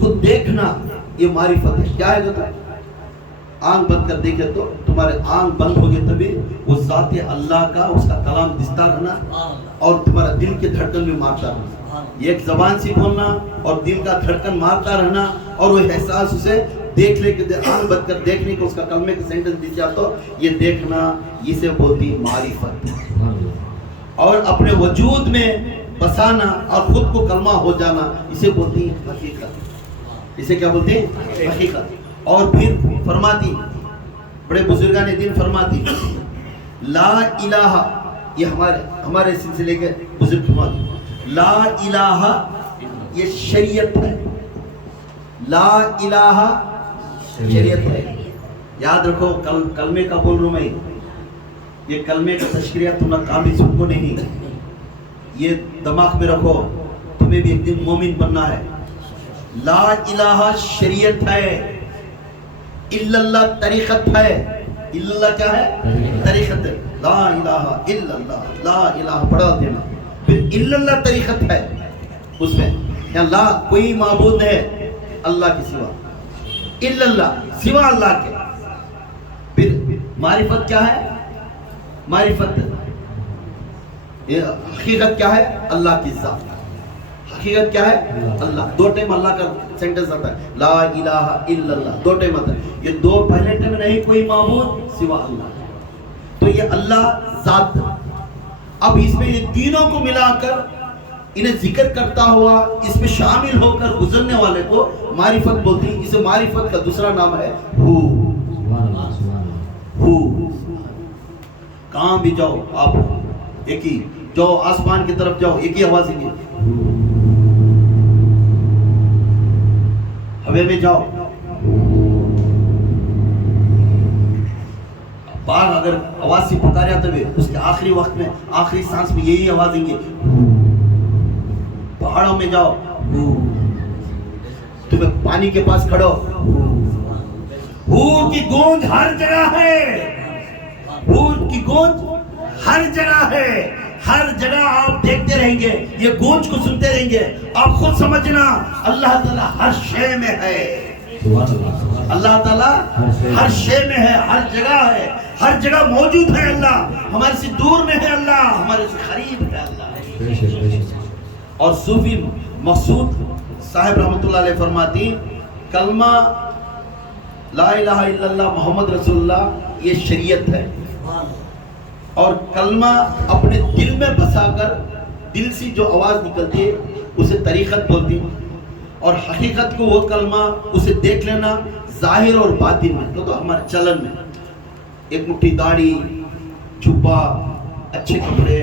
کو دیکھنا یہ معرفت ہے۔ کیا ہے جو آنکھ بند کر دیکھے تو تمہارے آنکھ بند ہو گئے تبھی وہ ذات اللہ کا اس کا کلام دستا رہنا اور تمہارا دل کے دھڑکن میں مارتا رہنا، ایک زبان سے بولنا اور دل کا دھڑکن مارتا رہنا اور وہ احساس اسے دیکھ لے کے آنکھ بند کر دیکھنے کو اس کا کلمے کا سینٹنس دیا تو یہ دیکھنا، اسے بولتی معرفت۔ اور اپنے وجود میں بسانا اور خود کو کلمہ ہو جانا، اسے بولتی حقیقت۔ اسے کیا بولتے ہیں؟ حقیقت۔ اور پھر فرماتی، بڑے بزرگان دین فرماتی، لا الہ، یہ ہمارے سلسلے کے بزرگ فرماتی، لا الہ یہ شریعت ہے، لا الہ شریعت ہے۔ یاد رکھو، کلمے کا بول رہا ہوں میں، یہ کلمے کا تشکریہ تم نے کام بھی سن کو نہیں، یہ دماغ میں رکھو، تمہیں بھی ایک دن مومن بننا ہے۔ لا الہ شریعت ہے، الا اللہ طریقت ہے۔ الا اللہ کیا ہے؟ طریقت ہے۔ لا الہ الا اللہ لا الہ پڑھا دینا، پھر الا اللہ طریقت ہے اس میں، یہاں لا کوئی معبود ہے اللہ کے سوا، الا اللہ سوا اللہ کے۔ پھر معرفت کیا ہے؟ معرفت حقیقت کیا ہے؟ اللہ کی ذات۔ حقیقت کیا ہے؟ اللہ۔ دو ٹائم اللہ کا سینٹنس آتا ہے، لا الہ الا اللہ، دو ٹائم آتا ہے۔ یہ دو پہلے ٹائم نہیں کوئی معبود سوا اللہ، تو یہ اللہ ذات۔ اب اس میں یہ تینوں کو ملا کر انہیں ذکر کرتا ہوا اس میں شامل ہو کر گزرنے والے کو معرفت بولتی۔ اسے معرفت کا دوسرا نام ہے ہو۔ کہاں بھی جاؤ آپ ایک ہی، جاؤ آسمان کی طرف جاؤ ایک ہی آواز ہی، ہوے میں جاؤ، باغ اگر آواز سے پکاریا تو اس کے آخری وقت میں آخری سانس میں یہی آواز دیں گے۔ پہاڑوں میں جاؤ، تمہیں پانی کے پاس کھڑو، ہو کی گونج ہر جگہ ہے، ہو کی گونج ہر جگہ ہے، ہر جگہ آپ دیکھتے رہیں گے، یہ گونج کو سنتے رہیں گے، آپ خود سمجھنا اللہ تعالیٰ ہر شے میں ہے۔ اللہ تعالیٰ ہر شے میں ہے، ہر جگہ ہے، ہر جگہ موجود ہے اللہ، ہمارے سے دور میں ہے اللہ، ہمارے سے قریب ہے اللہ۔ اور صوفی مقصود صاحب رحمۃ اللہ علیہ فرماتی، کلمہ لا الہ الا اللہ محمد رسول اللہ یہ شریعت ہے، اور کلمہ اپنے دل میں بسا کر دل سے جو آواز نکلتی ہے اسے طریقت بولتی، اور حقیقت کو وہ کلمہ اسے دیکھ لینا ظاہر اور باطن میں، تو ہمارے چلن میں ایک مٹھی داڑھی، جھبا، اچھے کپڑے،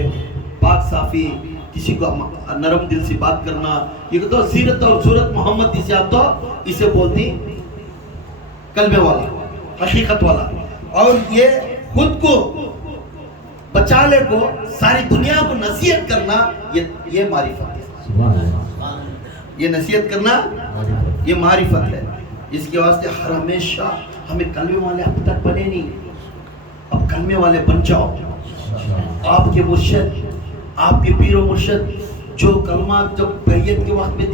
پاک صافی، کسی کو نرم دل سے بات کرنا، یہ تو سیرت اور صورت محمد جسے آپ تو اسے بولتی کلمے والا، حقیقت والا۔ اور یہ خود کو بچا لے کو ساری دنیا کو نصیحت کرنا، یہ معرفت ہے۔ یہ نصیحت کرنا یہ معرفت ہے۔ اس کے واسطے ہر ہمیشہ ہمیں کلمے والے اب تک بنے نہیں، اب کلمے والے بن جاؤ۔ آپ کے مرشد، آپ کے پیر و مرشد جو کلمات جب بیعت کے وقت میں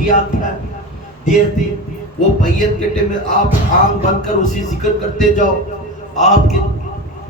دیے تھے، وہ بیعت کے ٹائم میں آپ آنکھ بند کر اسی ذکر کرتے جاؤ، آپ کے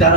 4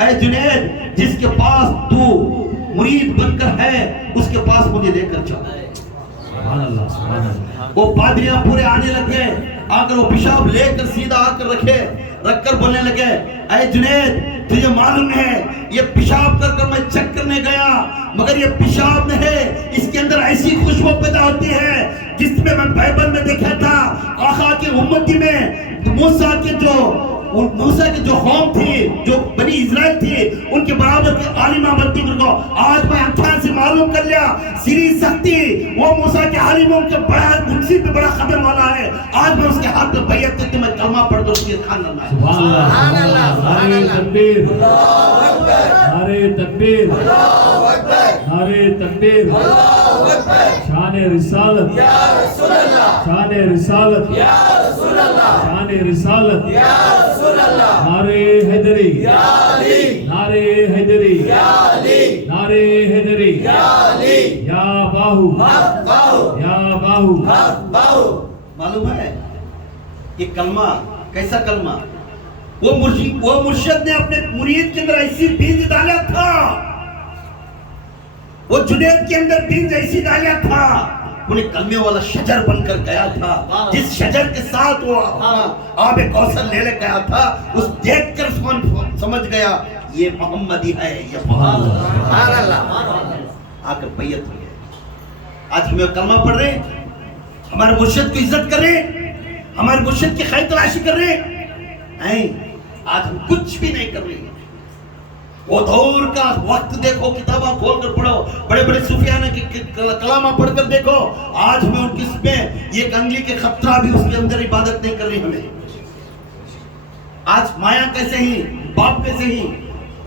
اے جنید جس کے پاس تو مرید بن کر ہے اس کے پاس مجھے لے کر چل. سبحان اللہ سبحان اللہ. وہ پادریاں پورے آنے لگے, آ کر وہ پیشاب لے کر سیدھا آ کر رکھ کر بولنے لگے, اے جنید تجھے معلوم ہے یہ پیشاب کر میں چیک کرنے گیا, مگر یہ پیشاب نہیں ہے, اس کے اندر ایسی خوشبو پیدا ہوتی ہے جس میں بائبل میں دیکھا تھا آقا کی امتی میں موسیٰ کی جو قوم تھی, جو بنی اسرائیل تھی, ان کے برابر کے عالمہ بنتی کو آج میں اچھا سے معلوم کر لیا سری سختی وہ موسیٰ کے عالموں کے بڑا ان سے بھی بڑا خبر والا ہے. آج میں اس کے ہاتھ میں بیعت کرتے میں کلمہ پڑھ دوں اس کے خان اللہ. سبحان اللہ نعرہ تکبیر اللہ اکبر نعرہ تکبیر اللہ اکبر نعرہ تکبیر اللہ اکبر. شان رسالت یا رسول اللہ, شان رسالت یا رسول اللہ, شان رسالت یا رسول اللہ. نعرہ حیدری یا علی, نعرہ حیدری یا علی, نعرہ حیدری یا علی, یا باہو یا باہو باہو. معلوم ہے یہ کلمہ کیسا کلمہ, وہ مرشد نے اپنے مرید کے اندر ایسی بیج ڈالا تھا, وہ جنید کے اندر بیج ایسی ڈالا تھا, انہیں کلمے والا شجر بن کر گیا تھا, جس شجر کے ساتھ وہ آب کوثر لے گیا تھا, اس دیکھ کر سمجھ گیا یہ محمدی ہے, یہ محمد آ کر بیعت ہو گئے. آج ہمیں کلمہ پڑھ رہے ہیں, ہمارے مرشد کی عزت کر رہے ہیں, ہمارے مرشد کی خیر تلاشی کر رہے ہیں. آج ہم کچھ بھی نہیں کر رہے ہیں. وہ دور کا وقت دیکھو, کتاباں کھول کر پڑھو, بڑے بڑے صوفیانہ کی کلامہ پڑھ کر دیکھو. آج ہمیں ان کس میں یہ انگلی کے خطرہ بھی اس کے اندر عبادت نہیں کر رہی. ہمیں آج مایا کیسے ہی, باپ کیسے ہی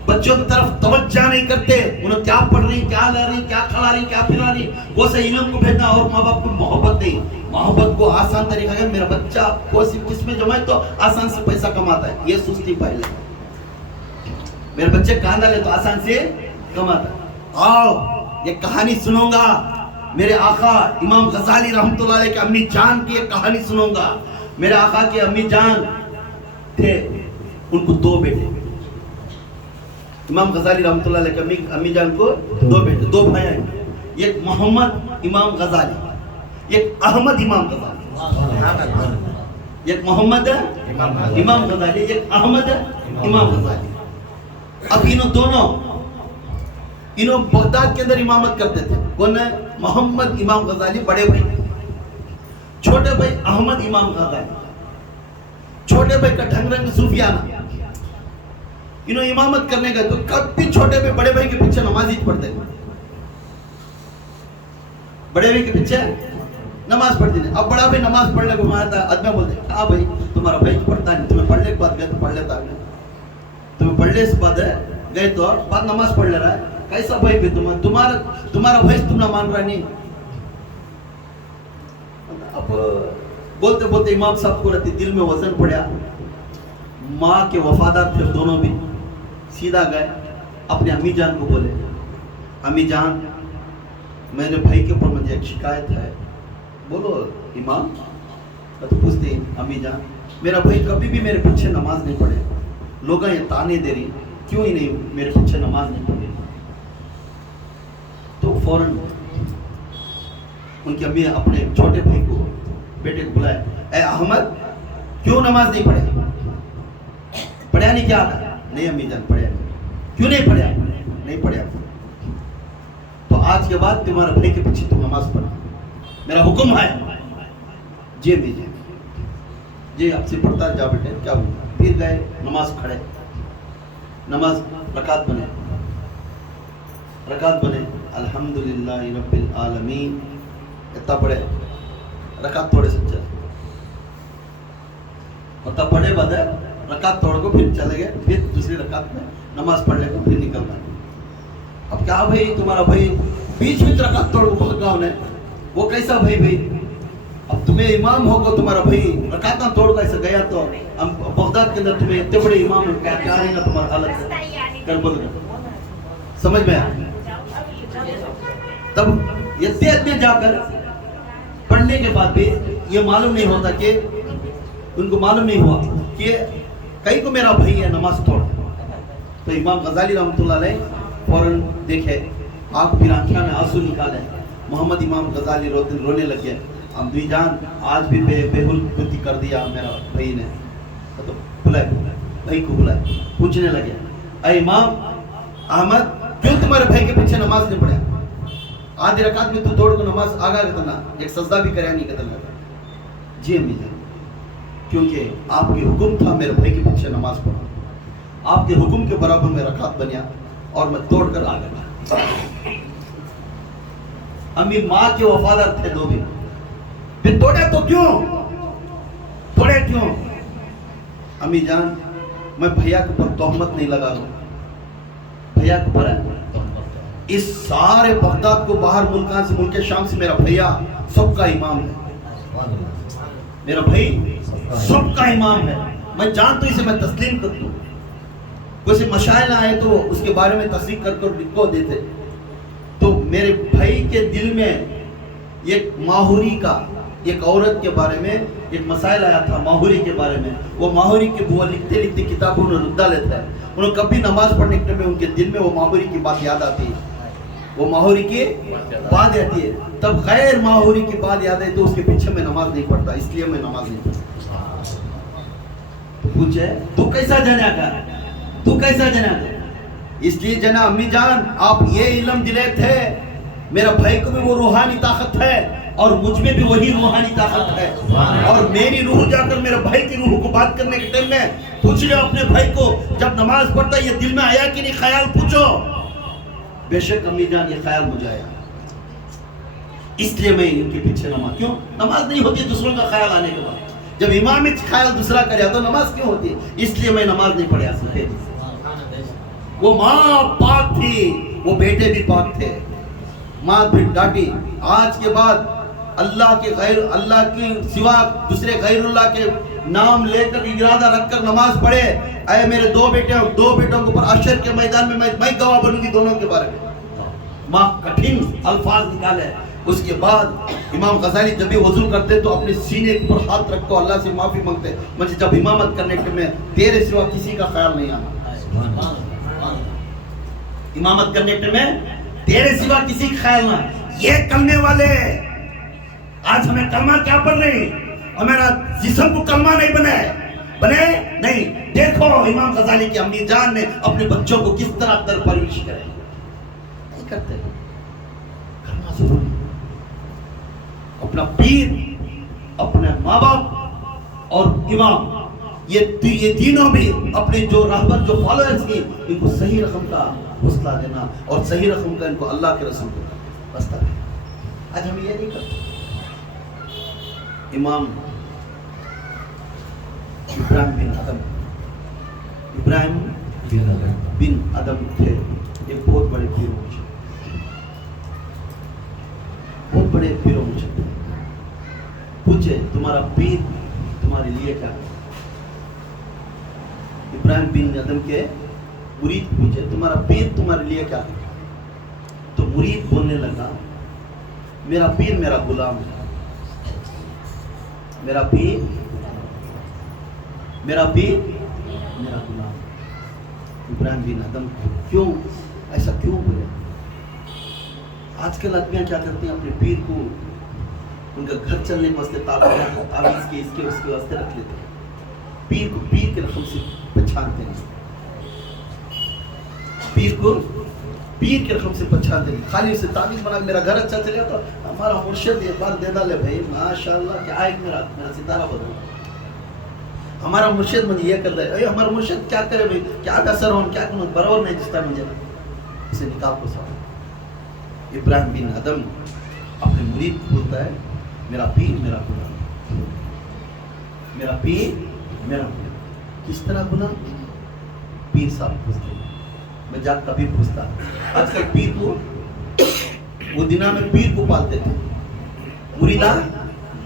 بچوں کی طرف توجہ نہیں کرتے. انہیں کیا پڑھ رہی, کیا لا رہی, کیا کھلا رہی, کیا پلا رہی, وہ سے علم کو بھیجنا, اور ماں باپ کو محبت نہیں. محبت کو آسان طریقہ ہے, میرا بچہ کو صرف کس میں جمائے تو آسان سے پیسہ کماتا ہے, یہ سستی پہلے. میرے بچے کہاں ڈالے تو آسان سے کماتا ہے. آؤ یہ کہانی سنوں گا, میرے آقا امام غزالی رحمت اللہ علیہ کے امی جان کی ایک کہانی سنوں گا. میرے آقا کے امی جان تھے, ان کو 2 بیٹے. امام غزالی رحمت اللہ علیہ کے امی جان کو 2 بیٹے, 2 بھائی ہیں. ایک محمد امام غزالی, ایک احمد امام غزالی. ایک محمد امام غزالی, ایک احمد امام غزالی. اب انہوں بغداد کے اندر امامت کرتے تھے. کون ہے؟ محمد امام غزالی بڑے بھائی, چھوٹے بھائی احمد امام غزالی. چھوٹے بھائی کا ڈھنگ رنگ صوفیانہ. انہوں امامت کرنے گئے تو کبھی چھوٹے بھائی بڑے بھائی کے پیچھے نماز ہی پڑھتے, بڑے بھائی کے پیچھے نماز پڑھتے نہیں. اب بڑا بھائی نماز پڑھنے کو مانتا ہے, آدمی بولتے ہیں ہاں بھائی تمہارا بھائی پڑھتا نہیں, تمہیں پڑھنے کے بعد گئے تو پڑھ لیتا ہے, تمہیں پڑھنے سے بعد ہے گئے تو بعد نماز پڑھ لے رہا ہے. کیسا بھائی بھی تمہارا بھائی تم نہ مان رہا نہیں. اب بولتے بولتے امام صاحب کو رہتی دل میں وزن پڑیا. ماں کے وفادار تھے دونوں بھی, سیدھا گئے اپنے امی جان کو بولے, امی جان میرے بھائی کے اوپر مجھے ایک شکایت ہے. بولو امام. تو پوچھتے ہیں امی جان میرا بھائی کبھی بھی میرے پیچھے نماز نہیں پڑھے, لوگ یہ تانے دے رہی کیوں ہی نہیں میرے پیچھے نماز نہیں پڑھے. تو فوراً ان کی امی اپنے چھوٹے بھائی کو بیٹے کو بلائے, اے احمد کیوں نماز نہیں پڑھے, پڑھیا نہیں کیا آتا؟ نہیں امی جان پڑھیا نہیں. کیوں نہیں پڑھیا؟ نہیں پڑھیا. تو آج کے بعد تمہارے بھائی کے پیچھے تم نماز پڑھو, میرا حکم ہے. جی بھی جی آپ سے پڑھتا جا بیٹے, کیا بولتا. پھر گئے نماز کھڑے, نماز رکعت بنے الحمدللہ رب العالمین اتنا پڑھے, رکعت توڑے سے چلے, اتنا پڑھے بعد ہے رکعت توڑ کو پھر چلے گئے, پھر دوسری رکعت میں نماز پڑھ لے کو پھر نکل گئے. اب کیا بھائی تمہارا بھائی بیچ میں رکعت توڑ کو بھاگ گا انہیں, وہ کیسا بھائی. اب تمہیں امام ہوگا تمہارا بھائی رکعتاں توڑ کا ایسا گیا تو بغداد کے اندر تمہیں اتنے بڑے امام کیا رہے گا تمہارا حالت کر بول گا. سمجھ میں آیا؟ تب اتنے جا کر پڑھنے کے بعد بھی یہ معلوم نہیں ہوتا کہ ان کو معلوم نہیں ہوا کہ کئی کو میرا بھائی ہے نماز توڑ. تو امام غزالی رحمۃ اللہ علیہ فوراً دیکھے آپ پھر آنکھیں میں آنسو نکالے. محمد امام غزالی رونے لگے. امدوی جان آج بھی بےحل بتی کر دیا میرا بھائی نے. تو بلائے بھائی کو بلائے, پوچھنے لگے اے امام احمد کیوں تمہارے بھائی کے پیچھے نماز نہیں پڑھا؟ آدھی رکعت میں تو دوڑ کو نماز آگا کرنا, ایک سجدہ بھی کریا نہیں کرنا. جی امی جان کیونکہ آپ کے حکم تھا میرے بھائی کے پیچھے نماز پڑھا, آپ کے حکم کے برابر میں رکعت بنیا اور میں دوڑ کر آ گیا. امی ماں کے وفادار تھے دو بھی. پھر توڑے تو کیوں توڑے کیوں؟ امی جان میں بھیا کے اوپر تہمت نہیں لگا رہا, بھیا کے اوپر اس سارے بغداد کو باہر ملکان سے ملک شام سے میرا بھیا سب کا امام ہے, میرا بھائی سب کا امام ہے. میں جانتا ہوں اسے میں تسلیم کر دوں. کوئی مشائل آئے تو اس کے بارے میں تصدیق کر کر لکھو دیتے. تو میرے بھائی کے دل میں ایک ماہوری کا, ایک عورت کے بارے میں ایک مسائل آیا تھا ماہوری کے بارے میں. وہ ماہوری کے وہ لکھتے لکھتے کتابوں نے ردا لیتا ہے. انہوں کبھی نماز پڑھنے کے میں ان کے دل میں وہ ماہوری کی بات یاد آتی ہے, وہ ماہوری کی بات آتی ہے. تب غیر ماہوری کی بات یاد آئی تو اس کے پیچھے میں نماز نہیں پڑھتا, اس لیے میں نماز نہیں پڑھتا. پوچھے تو کیسا جنا کر, تو کیسا جنا کر؟ اس لیے جنا امی جان آپ یہ علم دلے تھے میرا بھائی کو بھی وہ روحانی طاقت ہے اور مجھ میں بھی وہی روحانی طاقت ہے. اور میری روح جا کر میرے بھائی کی روح کو بات کرنے کے ٹائم میں پوچھ لے اپنے بھائی کو جب نماز پڑھتا یہ دل میں آیا کہ نہیں خیال پوچھو. بے شک امی جان یہ خیال مجھے آیا, اس لیے میں ان کے پیچھے نماز. کیوں نماز نہیں ہوتی دوسروں کا خیال آنے کے بعد؟ جب امام خیال دوسرا کریا تو نماز کیوں ہوتی ہے؟ اس لیے میں نماز نہیں پڑھا سکتے. وہ ماں پاک تھی, وہ بیٹے بھی پاک تھے. ماں بھی ڈاٹی آج کے بعد اللہ کے غیر اللہ کی سوا دوسرے غیر اللہ کے نام لے کر ارادہ رکھ کر نماز پڑھے. اے میرے دو بیٹوں کے اوپر عشر کے میدان میں میں گواہ بنوں گی دونوں کے بارے میں. ماں کٹھن الفاظ نکالے. اس کے بعد امام غزالی جب بھی وضو کرتے تو اپنے سینے کے اوپر ہاتھ رکھ کو اللہ سے معافی مانگتے, مجھے جب امامت کرنے کے میں تیرے سوا کسی کا خیال نہیں آنا. امامت کرنے کے میں تیرے سوا کسی کا خیال نہ. یہ کلمے والے آج ہمیں کلمہ کیا پڑھ رہے ہیں, ہمارا جسم کو کلمہ نہیں بنے نہیں. دیکھو امام غزالی کی امی جان نے اپنے بچوں کو کس طرح پرورش کرے, نہیں کرتے. کرنا ضروری. اپنا پیر, اپنے ماں باپ اور امام یہ تینوں بھی اپنے جو راہبر جو فالوورز ہیں ان کو صحیح رقم کا حوصلہ دینا اور صحیح رقم کا ان کو اللہ کے رسول کو رستہ دینا. آج ہم یہ نہیں کرتے. امام ابراہیم بن ادم تھے, ایک بہت بڑے پیر مجھے, بہت بڑے پیر مجھے. پوچھے تمہارا پیر تمہارے لیے کیا ہے؟ ابراہیم بن ادم کے مرید پوچھے تمہارا پیر تمہارے لیے کیا ہے؟ تو مرید بولنے لگا میرا پیر میرا غلام ہے. میرا پیر میرا غلام. ابراہیم بن ادم کیوں ایسا کیوں بولے؟ آج کل آدمیاں کیا کرتے ہیں, اپنے پیر کو ان کا گھر چلنے کے واسطے تعویذ کے اس کے واسطے رکھ لیتے ہیں. پیر کو پیر کے رقم سے پہچانتے ہیں, پیر کو پیر کے رقم سے پہچانتے ہیں. خالی اسے تعویذ بنا میرا گھر اچھا چلے تو ہمارا مرشد ایک بار دے ڈالے بھائی ماشاءاللہ کیا ایک میرا ستارہ بدل. ہمارا مرشد مجھے یہ کر دے, ہمارا مرشد کیا کرے بھائی, کیا اثر ہو کیا کروں برابر نہیں جستا مجھے اسے نکال کو سوال. ابراہیم بن ادم اپنے مرید بولتا ہے میرا پیر میرا غلام, میرا پیر میرا غلام. کس طرح غلام؟ پیر صاحب پوچھتے, میں جا کبھی پوچھتا. آج کل پیر کو وہ دنوں میں پیر کو پالتے تھے, مریدہ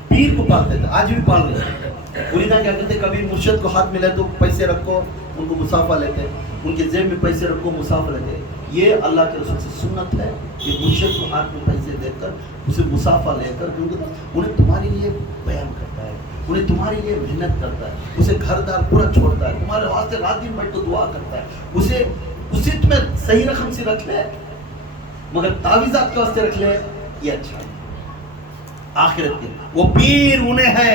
پیر کو پالتے تھے, آج بھی پال رہے ہیں. مریدہ کیا کرتے, کبھی مرشد کو ہاتھ ملے تو پیسے رکھو ان کو مسافہ لیتے, ان کے جیب میں پیسے رکھو مسافہ لیتے. یہ اللہ کے رسول سے سنت ہے کہ مرشد کو ہاتھ میں پیسے دے کر اسے مسافہ لے کر, کیونکہ انہیں تمہارے لیے بیان کرتا ہے, انہیں انہیں تمہارے لیے محنت کرتا ہے, اسے گھر دار پورا چھوڑتا ہے, تمہارے واسطے رات دن بیٹھ تو دعا کرتا ہے, اسے تمہیں صحیح رقم سے رکھ لے مگر تعویذات کے واسطے رکھ لے, یہ اچھا ہے. آخرت کے وہ پیر انہیں ہے,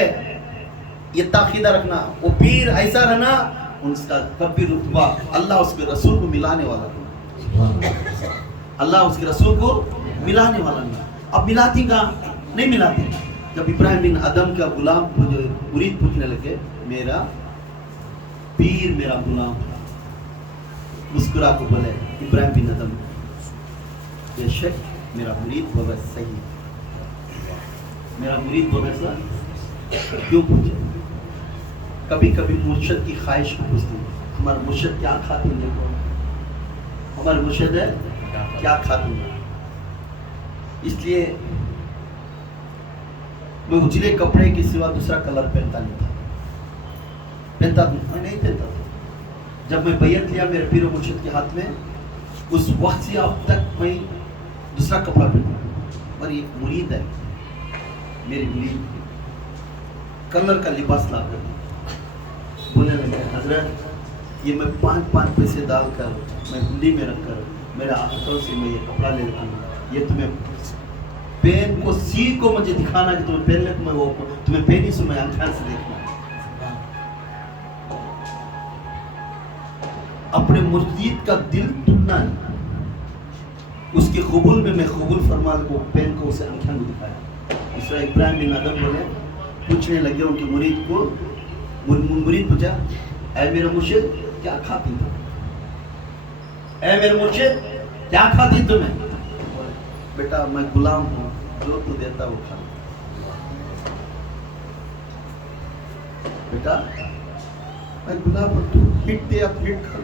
یہ تاقیدہ رکھنا, وہ پیر ایسا رہنا ان کا کبھی رتبہ اللہ اس کے رسول کو ملانے والا نہیں, اللہ اس کے رسول کو ملانے والا نہیں. اب ملاتی کا نہیں ملاتے. جب ابراہیم بن ادم کا غلام مرید پوچھنے لگے میرا پیر میرا غلام, مسکرا کو بولے ابراہیم بن ادم بے شک میرا مرید بغیر صحیح, میرا مرید بغیر صحیح. کیوں پوچھے؟ کبھی کبھی مرشد کی خواہش کو پوچھتے ہیں, ہمارا مرشد کیا کھاتے ہیں, دیکھو ہمارا مرشد ہے کیا کھاتے ہیں. اس لیے میں اجلے کپڑے کے سوا دوسرا کلر پہنتا نہیں تھا, میں نہیں پہنتا تھا. جب میں بیعت لیا میرے پیر و مرشد کے ہاتھ میں, اس وقت سے اب تک میں دوسرا کپڑا پہنتا. اور یہ مرید ہے, میری مرید کلر کا لباس لا کر بولنے لگے حضرت یہ میں 5 پیسے ڈال کر میں ہنڈی میں رکھ کر میرے ہاتھوں سے میں یہ کپڑا لے لیتا ہوں, یہ تمہیں پین کو سی کو مجھے دکھانا کہ تمہیں پہن لے, تمہیں وہ تمہیں پہنی سو میں آنکھیں سے دیکھنا. اپنے مرشد کا دل ٹوٹنا نہیں, اس کے قبول میں قبول فرما کو پین کو اسے آنکھیں کو دکھایا. اس طرح ابراہیم بن ادم بولے پوچھنے لگے ان کے مرید کو, مرید پوچھا اے میرا مرشد کیا کھاتی تم, اے میرے مرشد کیا کھاتی تمہیں؟ بیٹا میں غلام ہوں, جو تو دیتا وہ کھا. بیٹا میں غلام ہوں, تو ہٹ دے اب ہٹ کھا,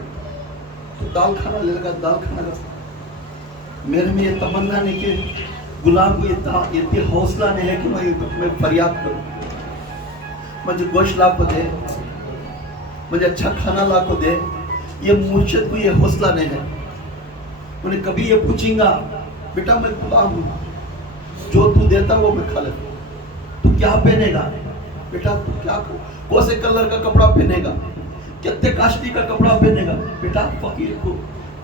تو دال کھانا لے لگا دال کھانا لگا. میرے میں یہ تمنا نہیں کہ غلام کو یہ حوصلہ نہیں ہے کہ میں فریاد کروں, مجھے گوشت لا کو دے, مجھے اچھا کھانا لا کو دے. یہ مرشد کو یہ حوصلہ نہیں ہے. انہیں کبھی یہ پوچھیں گا بیٹا میں غلام ہوں, جو تو دیتا وہ میں کھا لیتا. تو کیا پہنے گا بیٹا, تو کیا کون سے کلر کا کپڑا پہنے گا, کتنے کاشتی کا کپڑا پہنے گا. بیٹا فقیر کو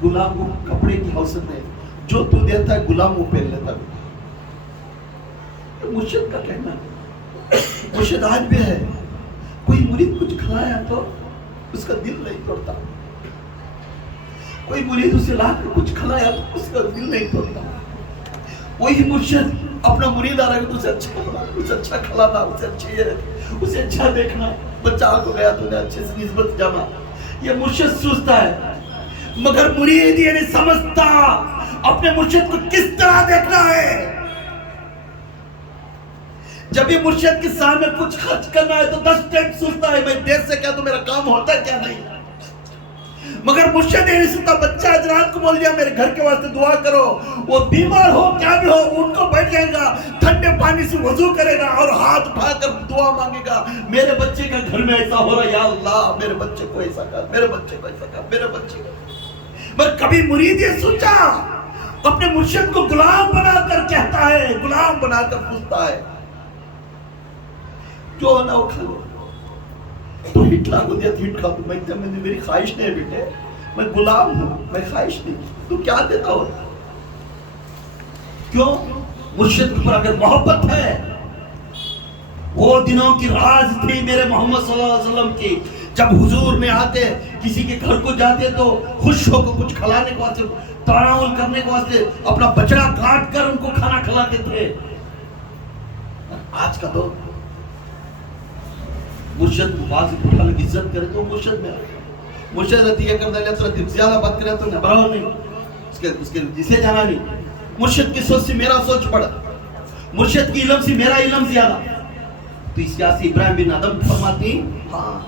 غلام کو کپڑے کی حوصلت ہے, جو تو دیتا ہے غلام وہ پہن لیتا. مرشد کا کہنا ہے, مرشد آج بھی ہے, کوئی مرید کچھ کھلایا تو اس کا دل نہیں توڑتا, کوئی مرید اسے لا کر کچھ کھلایا تو اس کا دل نہیں توڑتا. وہی مرشد اپنا مرید آ رہا ہے تو اسے اچھا کھلانا, اسے اچھا دیکھنا. بچہ کو گیا تو نے اچھے سے نسبت جمع, یہ مرشد سوچتا ہے. مگر مرید یہ نہیں سمجھتا اپنے مرشد کو کس طرح دیکھنا ہے. جب یہ مرشد کے سامنے کچھ خرچ کرنا ہے تو 10 ٹائم سوچتا ہے میں دیر سے کیا تو میرا کام ہوتا ہے کیا نہیں. مگر مرشد یہ نہیں سنتا. بچہ حضرات کو بول دیا میرے گھر کے واسطے دعا کرو, وہ بیمار ہو کیا بھی ہو ان کو بیٹھ جائے گا, ٹھنڈے پانی سے وضو کرے گا اور ہاتھ اٹھا کر دعا مانگے گا, میرے بچے کا گھر میں ایسا ہو رہا یا اللہ میرے بچے کو ایسا کر, میرے بچے کو ایسا کر, میرے بچے کو. مگر کبھی مرید یہ سوچا اپنے مرشد کو غلام بنا کر کہتا ہے, غلام بنا کر پوچھتا ہے جو نہ وہ کھا لو, تو ہٹ لا کو دیا تو ہٹ کھا دو. میں میری خواہش نہیں ہے بیٹے, میں غلام ہوں, میں خواہش نہیں, تو کیا دیتا ہو. کیوں مرشد کے اوپر اگر محبت ہے. وہ دنوں کی راز تھی میرے محمد صلی اللہ علیہ وسلم کی, جب حضور میں آتے کسی کے گھر کو جاتے تو خوش ہو کو کچھ کھلانے کے واسطے, تناول کرنے کے واسطے اپنا بچڑا کاٹ کر ان کو کھانا کھلاتے تھے. آج کا دور مرشد کو باز اٹھا لے عزت کرے تو مرشد میں مرشد رتیہ کرنے لے تو زیادہ بات کرے تو برابر نہیں, اس کے جسے جانا نہیں. مرشد کی سوچ سے میرا سوچ بڑا, مرشد کی علم سے میرا علم زیادہ. تو اس کے سے ابراہیم بن ادم فرماتی ہاں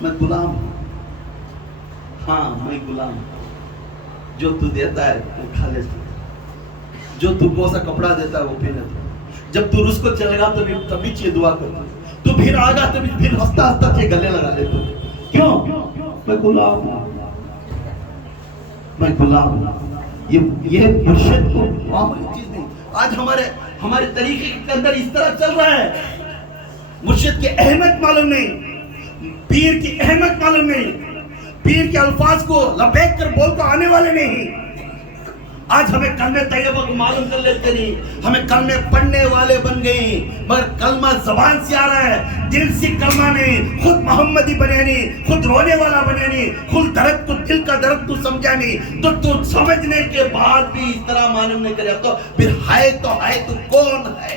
میں غلام ہوں, ہاں میں غلام ہوں, جو تو دیتا ہے وہ کھا لیتا, جو تو کو سا کپڑا دیتا ہے وہ پہن لیتا. جب تو رس کو چلے گا تبھی چیئے دعا کرتا, تو پھر آگا تبھی پھر ہستا ہستا چیئے گلے لگا لیتا. کیوں میں غلام ہوں, میں غلام ہوں. یہ مرشد کو معمولی چیز نہیں. آج ہمارے طریقے کے اندر اس طرح چل رہا ہے, مرشد کی اہمیت معلوم نہیں، پیر کی اہمیت معلوم نہیں، پیر کے الفاظ کو لبیک کر بول کو آنے والے نہیں۔ آج ہمیں کلمہ طیبہ کو معلوم کر لیتے نہیں، ہمیں کلمے پڑھنے والے بن گئے، مگر کلمہ زبان سے آ رہا ہے، دل سے کلمہ نہیں، خود محمدی بنے نہیں، خود رونے والا بنے نہیں، خود درد کو، دل کا درد کو سمجھا نہیں، تو سمجھنے کے بعد بھی اس طرح معلوم نہیں کرے تو پھر ہے تو کون ہے؟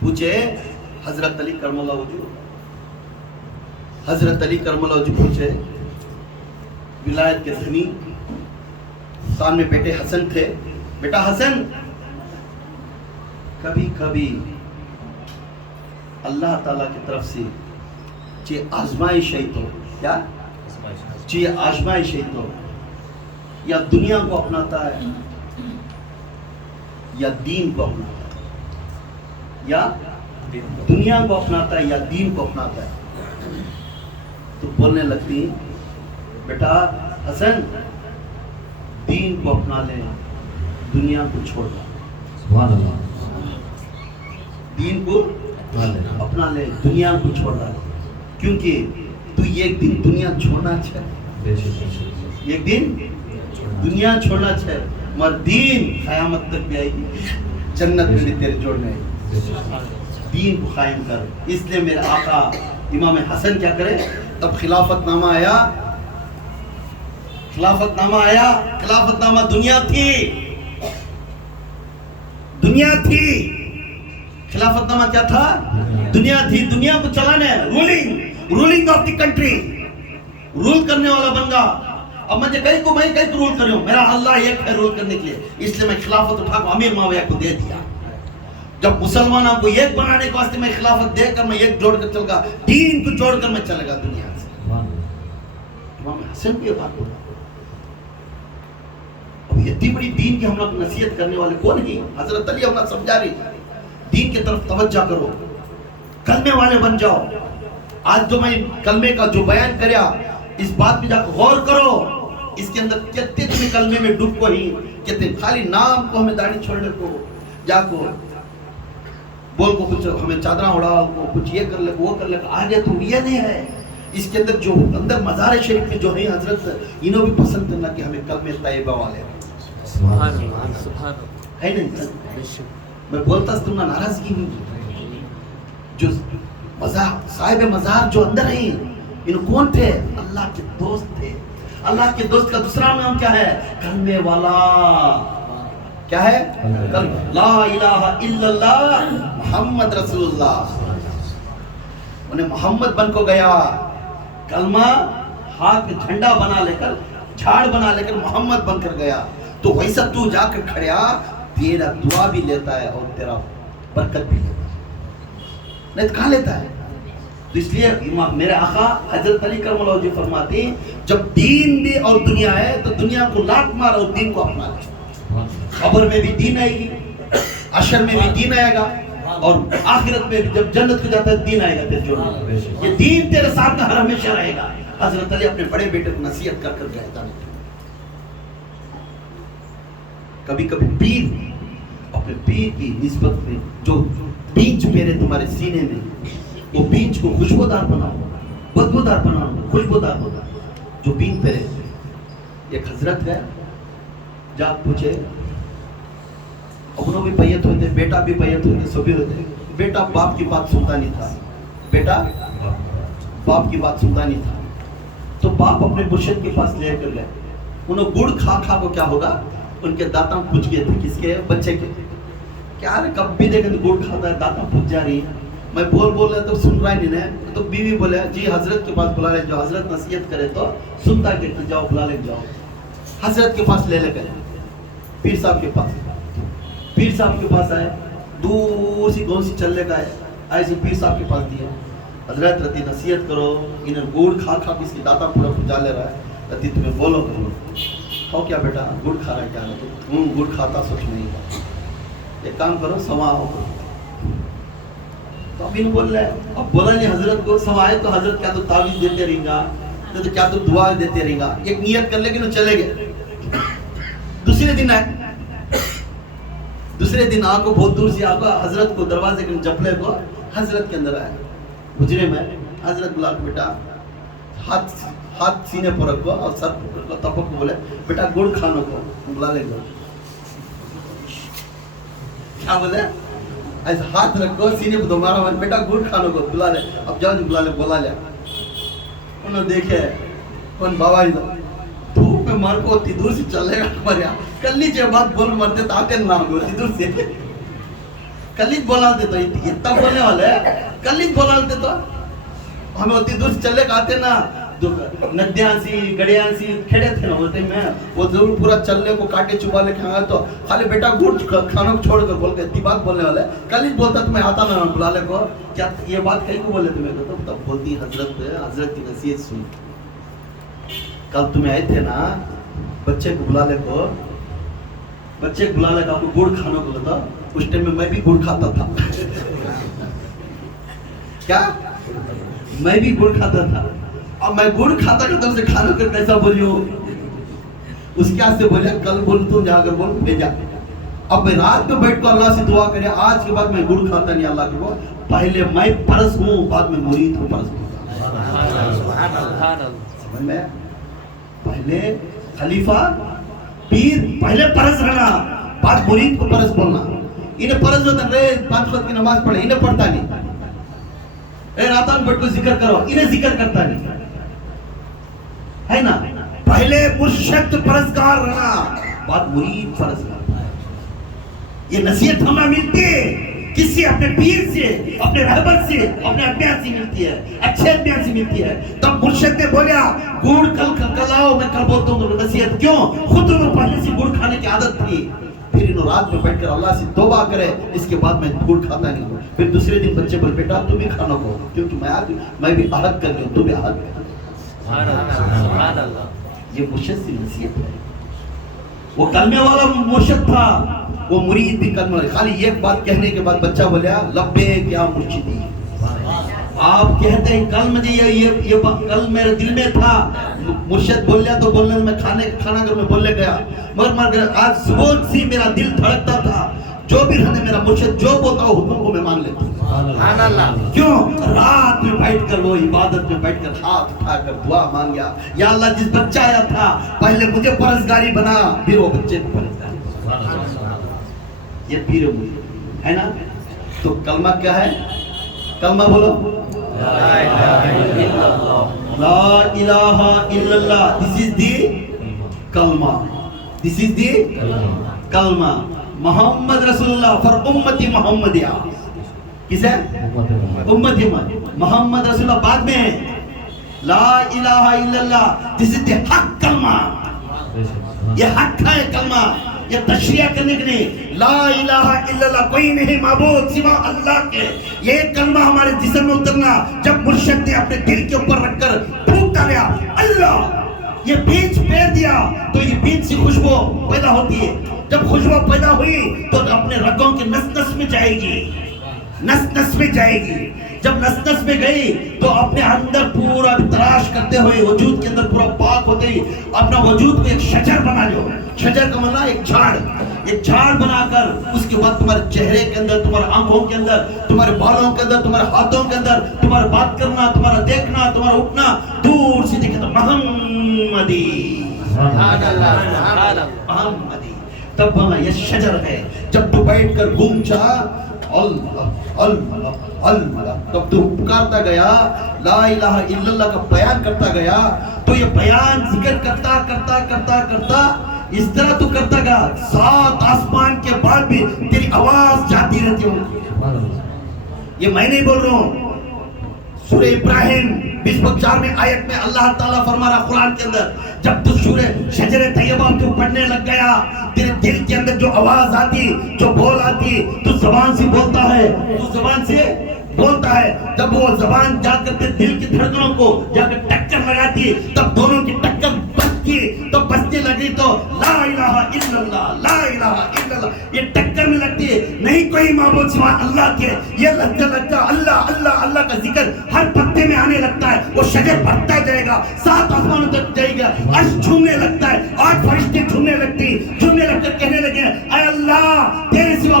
پوچھے حضرت علی کرم اللہ وجہ، حضرت علی کرم اللہ وجہ پوچھے، ولایت کے دھنی، سامنے بیٹے حسن تھے، بیٹا حسن کبھی کبھی اللہ تعالیٰ کی طرف سے چاہے آزمائش ہے تو کیا چاہے آزمائش ہے تو یا دنیا کو اپناتا ہے یا دین کو اپناتا ہے، یا دنیا کو اپناتا ہے یا دین کو اپناتا ہے، تو بولنے لگتی بیٹا حسن دین کو اپنا لے، دنیا کو چھوڑ دے، سبحان اللہ، دین کو اپنا لے، دنیا کو چھوڑ دے، کیونکہ تو ایک دن دنیا چھوڑنا چاہے، ایک دن دنیا چھوڑنا چاہے، مگر دین قیامت تک بھی آئے گی، جنت میں بھی تیرے جوڑنے دین کو قائم کر۔ اس لیے میرے آقا امام حسن کیا کرے، تب خلافت نامہ آیا، خلافت نامہ آیا، خلافت نامہ دنیا تھی، دنیا تھی، خلافت نامہ کیا تھا؟ دنیا تھی، دنیا کو چلانے، ruling of the country, rule کرنے والا بن گا۔ اب میں کہیں کو رول کر رہا ہوں، میرا اللہ ایک ہے رول کرنے کے لیے، اس لیے میں خلافت اٹھا کو امیر معاویہ کو دے دیا۔ جب مسلمانوں کو ایک بنانے کے واسطے میں خلافت دے کر میں ایک جوڑ کر چل گا، دین کو جوڑ کر میں چلے گا دنیا سے۔ امام حسن بھی یہ بات بولا، اب اتنی بڑی دین کی ہم لوگ نصیحت کرنے والے کون ہیں؟ حضرت علی ہم لوگ سمجھا رہی، دین کی طرف توجہ کرو، کلمے والے بن جاؤ۔ آج جو میں کلمے کا جو بیان کریا، اس بات پہ جا کے غور کرو، اس کے اندر کتنے تمہیں کلمے میں ڈوب کو ہی، کتنے خالی نام کو ہمیں داڑھی چھوڑنے کو، جا کو بول کو کچھ ہمیں چادرہ اڑا کو، کچھ یہ کر لے وہ کر لے، آگے تو یہ نہیں ہے۔ اس کے اندر جو اندر مزار شریف میں جو ہے حضرت، انہوں بھی پسند کرنا کہ ہمیں کلمہ طیبہ والے ہے نہیں۔ میں بولتا تم نہ ناراضگی ہوئی، جو صاحب مزار جو اندر ہیں، ان کون تھے؟ اللہ کے دوست تھے۔ اللہ کے دوست کا دوسرا نام کیا ہے؟ کلمے والا۔ کیا ہے؟ لا الہ الا اللہ محمد رسول اللہ۔ انہیں محمد بن کو گیا، کلمہ ہاتھ میں جھنڈا بنا لے کر، جھاڑ بنا لے کر محمد بن کر گیا۔ تو ویسا تو جا کر کھڑیا، تیرا دعا بھی لیتا ہے اور تیرا برکت بھی لیتا ہے، نہیں تو کہاں لیتا ہے؟ تو اس لیے میرے آقا حضرت علی کرم اللہ وجہ فرماتے ہیں، جب دین بھی اور دنیا ہے تو دنیا کو لات مار اور دین کو اپنا لے۔ قبر میں بھی دین آئے گی، عشر میں بھی دین آئے گا، اور آخرت میں بھی جب جنت کو جاتا ہے دین آئے گا تیرے جوڑنے، یہ دین تیرے ساتھ ہر ہمیشہ رہے گا۔ حضرت علی اپنے بڑے بیٹے کو نصیحت کر کر کہتا ہے، کبھی کبھی پیر اپنے پیر کی نسبت میں جو بیج میرے تمہارے سینے میں، وہ بیج کو خوشبودار بناؤ، بدبودار بناؤ، خوشبودار ہوتا جو بیج پہ رہتے۔ ایک حضرت ہے، جا پوچھے، انہوں بھی بیعت ہوتے، بیٹا بھی بیعت ہوتے، سبھی ہوتے، بیٹا باپ کی بات سنتا نہیں تھا، بیٹا باپ کی بات سنتا نہیں تھا، تو باپ اپنے مرشد کے پاس لے کر گئے، انہوں گڑ کھا کھا کو کیا ہوگا، ان کے دانتوں پوچھ گئے تھے، کس کے؟ بچے کے۔ کیا رہے کب بھی دیکھیں گڑ کھاتا ہے، دانتوں پوچھ جا رہی ہے، میں بول رہا تو سن رہا ہی نہیں ہے، تو بیوی بولے جی حضرت کے پاس بلا لے جاؤ، حضرت نصیحت کرے تو سنتا کہ جاؤ بلا لے جاؤ۔ حضرت کے پاس لے گئے، پیر صاحب کے پاس، پیر صاحب کے پاس آئے، دور سی کون سی چل لے گئے، ایسے پیر صاحب کے پاس دیا، حضرت رتی نصیحت کرو، انہیں گڑ کھا کھا اس کی داتا پورا پھجا لے رہا ہے، رتی تمہیں بولو کرو، کھاؤ کیا بیٹا، گڑ کھا رہا ہے کیا؟ گڑ کھاتا سوچ نہیں، ایک کام کرو سوا ہو۔ تو اب انہوں بول رہے ہیں، اب بولا نہیں حضرت کو، سوائے تو حضرت کیا تو تعویذ دیتے رہیں گا، تو کیا تو دعا دیتے رہیں گا، ایک نیت کر لے کہ چلے گئے۔ دوسرے دوسرے دن آ کو بہت دور سے آ کو حضرت کو دروازے کے جپلے کو حضرت کے اندر آیا حجرے میں. حضرت بلا کے بیٹا ہاتھ سینے پر رکھو اور سر کو تپک کو بولے بیٹا گڑ کھانوں کو بلا لے گا. کیا بولے ایسے ہاتھ رکھو سینے پر دوبارہ بیٹا گڑ کھانوں کو بلا لے. اب جاؤ بلا لے بولا لیا. انہوں نے دیکھے کون بابا دھوپ میں مر کو اتنی دور سے چلے گا ہمارے یہاں کلی جو بات بول مرتے تو آتے نہ اتنی دور سے کلی بولالتے تو اتنا بولنے والے کلی بولالتے تو ہمیں اتنی دور سے چلے گا آتے نا ندیاں سی گڑیاں سی کھڑے تھے نا بولتے میں وہ ضرور پورا چلنے کو کاٹے چپا لے کھانا تو خالی بیٹا گڑ کھانا کو چھوڑ کر بول کے اتنی بات بولنے والے کلی بولتا تو میں آتا نہ بلا لے کو کیا یہ بات کہیں کو بولے تمہیں تو تب بولتی حضرت کی نصیحت سن کل تمہیں آئے تھے نا بچے کو بلا لے کو بچے کو بلا لے کو گڑ کھانا کو بتا اس ٹائم میں بھی گڑ کھاتا تھا کیا میں بھی گڑ کھاتا تھا اب میں گڑ کھاتا کہ تم سے کھانا کر کیسا بولیو اس کے ہاتھ سے بولے کل بول تو جا کر بول بھیجا. اب میں رات میں بیٹھ کو اللہ سے دعا کرے آج کے بعد میں گڑ کھاتا نہیں اللہ کے کو پہلے میں پرس ہوں بعد میں مرید ہوں پرس ہوں میں پہلے خلیفہ پیر پہلے پرس رہنا بعد مرید کو پرس بولنا. انہیں پرس ہوتا رہے 5 وقت کی نماز پڑھے انہیں پڑھتا نہیں اے راتان بیٹھ کو ذکر کرو انہیں ذکر کرتا نہیں ہے نا. پہلے مرشد پرزگار رہنا بعد مرید پرزگار. یہ نصیحت ہمیں ملتی ہے کس سے اپنے پیر سے اپنے رہبر سے اپنے ادمیان سے ملتی ہے اچھے ادمیان سے ملتی ہے. تب مرشد نے بولیا گڑ کل آؤ میں کل بولتا ہوں نصیحت کیوں خود انہوں پہلے سے گڑ کھانے کی عادت تھی پھر انہوں رات میں بیٹھ کر اللہ سے توبہ کرے اس کے بعد میں گڑ کھاتا نہیں ہوں. پھر دوسرے دن بچے بول بیٹا تم بھی کھانا کو کیونکہ میں بھی عہد کر لوں تو بھی عہد کر. یہ مرشد سے نصیحت ہے. وہ کلمے والا مرشد تھا وہ مرید بھی کلمہ والا. خالی ایک بات کہنے کے بعد بچہ بولیا لبیک یا مرشدی. آپ کہتے ہیں کل مجھے یہ کل میرے دل میں تھا مرشد بول لیا تو بولنے میں کھانا کر میں بولنے گیا مگر آج صبح سے میرا دل دھڑکتا تھا جو بھی رہنے میرا مرشد جو بولتا ہو حکم کو میں مان لیتا ہوں. کیوں رات میں بیٹھ کر وہ عبادت میں بیٹھ کر ہاتھ اٹھا کر دعا مانگیا یا اللہ جس بچہ آیا تھا پہلے مجھے پرہیزگاری بنا پھر وہ بچے کو پرہیزگاری. یہ پیر مرید ہے نا. تو کلمہ کیا ہے کلمہ بولو لا الہ الا اللہ. This is the کلمہ. This is the کلمہ. محمد رسول اللہ فر امتی محمدیہ کس ہے امتی محمد رسول اللہ بعد میں لا الہ الا اللہ. This is the حق کلمہ. یہ حق ہے کلمہ. یہ تشریح کرنے کے لیے لا الہ الا اللہ کوئی نہیں معبود سوا اللہ کے. یہ کلمہ ہمارے جسم میں اترنا جب مرشد نے اپنے دل کے اوپر رکھ کر پھونکا گیا اللہ یہ بیج پھیر دیا تو یہ بیج سے خوشبو پیدا ہوتی ہے. جب خوشبو پیدا ہوئی تو اپنے رگوں کے نس نس میں جائے گی نس نس میں جائے گی. جب نس نس میں گئی تو اپنے اندر پورا تلاش کرتے ہوئے وجود کے اندر پورا پاک ہوتے ہی اپنا وجود کو ایک شجر بنا لو. شجر کا معنی ایک جھاڑ بنا کر اس کے بعد تمہارے چہرے کے اندر تمہارے آنکھوں کے اندر تمہارے بالوں کے اندر تمہارے ہاتھوں کے اندر تمہارا بات کرنا تمہارا دیکھنا تمہارا اٹھنا دور سے دیکھے تو محمدی محمدی. تب بنا یہ شجر ہے. جب تو بیٹھ کر گونجا اللہ اللہ اللہ تب تو پکارتا گیا لا الہ الا اللہ کا بیان کرتا گیا تو یہ بیان ذکر کرتا کرتا کرتا کرتا اس طرح تو کرتا گا 7 آسمان کے بعد بھی تیری آواز جاتی رہتی ہوں. یہ میں نہیں بول رہا ہوں. سورہ ابراہیم 24 میں آیت میں اللہ تعالیٰ فرما رہا قرآن کے اندر جب تو سورہ شجر طیبہ تو پڑھنے لگ گیا تیرے دل کے اندر جو آواز آتی جو بول آتی تو زبان سے بولتا ہے تو زبان سے بولتا ہے. جب وہ زبان جا کر دل کی دھڑکنوں کو جا کر ٹکر لگاتی تب دونوں کی ٹکر بچتی تو بچنے لگی تو لا الہ الا اللہ لا الہ الا اللہ یہ ٹکر میں لگتی ہے. نہیں کوئی معبود سوا اللہ کے. یہ لگتا اللہ اللہ اللہ کا ذکر ہر پتے میں آنے لگتا ہے. وہ شجر بڑھتا جائے گا 7 آسمانوں تک جائے گا. عرش جھومنے لگتا ہے 8 فرشتے جھومنے لگ کر کہنے لگے اے اللہ تیرے سوا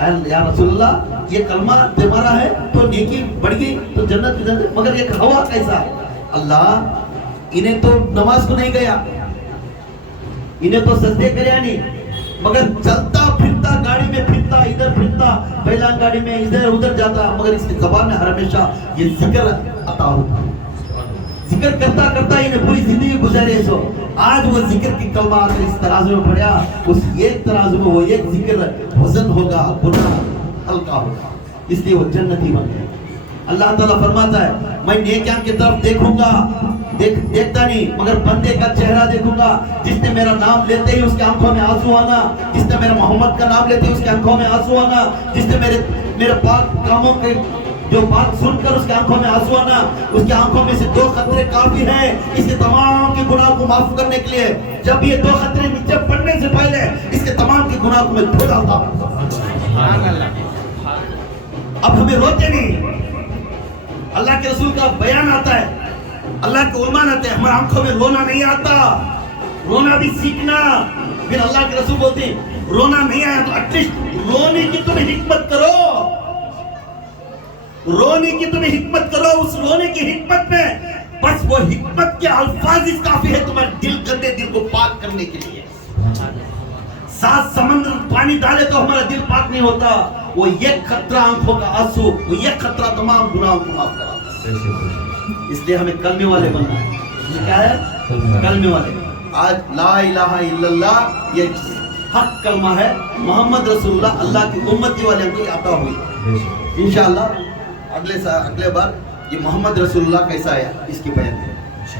یا رسول اللہ یہ کلمہ تمہارا ہے تو نیکی بڑھ گئی تو جنت جنت، مگر یہ ہوا کیسا ہے؟ اللہ انہیں تو نماز کو نہیں گیا، انہیں تو سجدے کریا نہیں، مگر چلتا پھرتا گاڑی میں پھرتا ادھر پھرتا بیلان گاڑی میں ادھر ادھر جاتا، مگر اس کی زبان میں ہمیشہ یہ ذکر عطا ہوتا، ذکر کرتا کرتا انہیں پوری زندگی گزارے سو. آج وہ ذکر کی کلمہ اگر اس ترازو میں پڑیا، اس ایک ترازو میں وہ ایک ذکر وزن ہوگا، گناہ ہلکا ہوگا، اس لیے وہ جنتی بن گیا. اللہ تعالیٰ فرماتا ہے میں نیکیاں کی طرف دیکھوں گا، دیکھتا نہیں مگر بندے کا چہرہ دیکھوں گا جس نے میرا نام لیتے ہی اس کے آنکھوں میں آنسو آنا، جس نے میرے محمد کا نام لیتے ہی اس کے آنکھوں میں آنسو آنا، جس نے میرے پاک کاموں کے جو بات سن کر اس کے آنکھوں میں آنسو آنا. اس کے آنکھوں میں سے 2 قطرے کافی ہیں اس کے تمام کے گناہ کو معاف کرنے کے لیے. جب یہ 2 قطرے نیچے پڑنے سے پہلے اس کے تمام کے گناہ کو میں دھو ڈالتا ہوں. اب ہمیں روتے نہیں، اللہ کے رسول کا بیان آتا ہے، اللہ کے علماء آتے ہیں، ہمارے آنکھوں میں رونا نہیں آتا، رونا بھی سیکھنا. پھر اللہ کے رسول بولتے ہیں رونا نہیں آیا تو ایٹ لیسٹ رونے کی تمہیں حکمت کرو، رونے کی تمہیں حکمت کرو. اس رونے کی حکمت میں بس وہ حکمت کے الفاظ اس کافی ہے تمہارے دل گندے دل کو پاک کرنے کے لیے. 7 سمندر پانی ڈالے تو ہمارا دل پاک نہیں ہوتا. وہ ایک قطرہ آنکھوں کا آنسو، وہ ایک قطرہ تمام گناہوں کو معاف کراتا ہے. اس لیے ہمیں کلمے والے بننا ہے. یہ کیا ہے؟ کلمے والے. آج لا الہ الا اللہ یہ حق کلمہ ہے، محمد رسول اللہ اللہ کی امتی والے ہم کو عطا ہوئی. انشاءاللہ اگلے بار یہ محمد رسول اللہ کیسا ہے اس کی بیان ہے.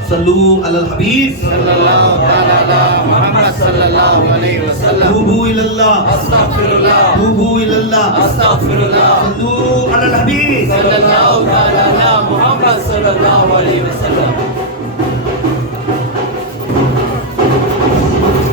صلو علی الحبیب صلی اللہ علیہ محمد صلی اللہ علیہ وسلم. توبو الی اللہ استغفر اللہ، توبو الی اللہ استغفر اللہ. صلو علی الحبیب صلی اللہ علیہ محمد صلی اللہ علیہ وسلم.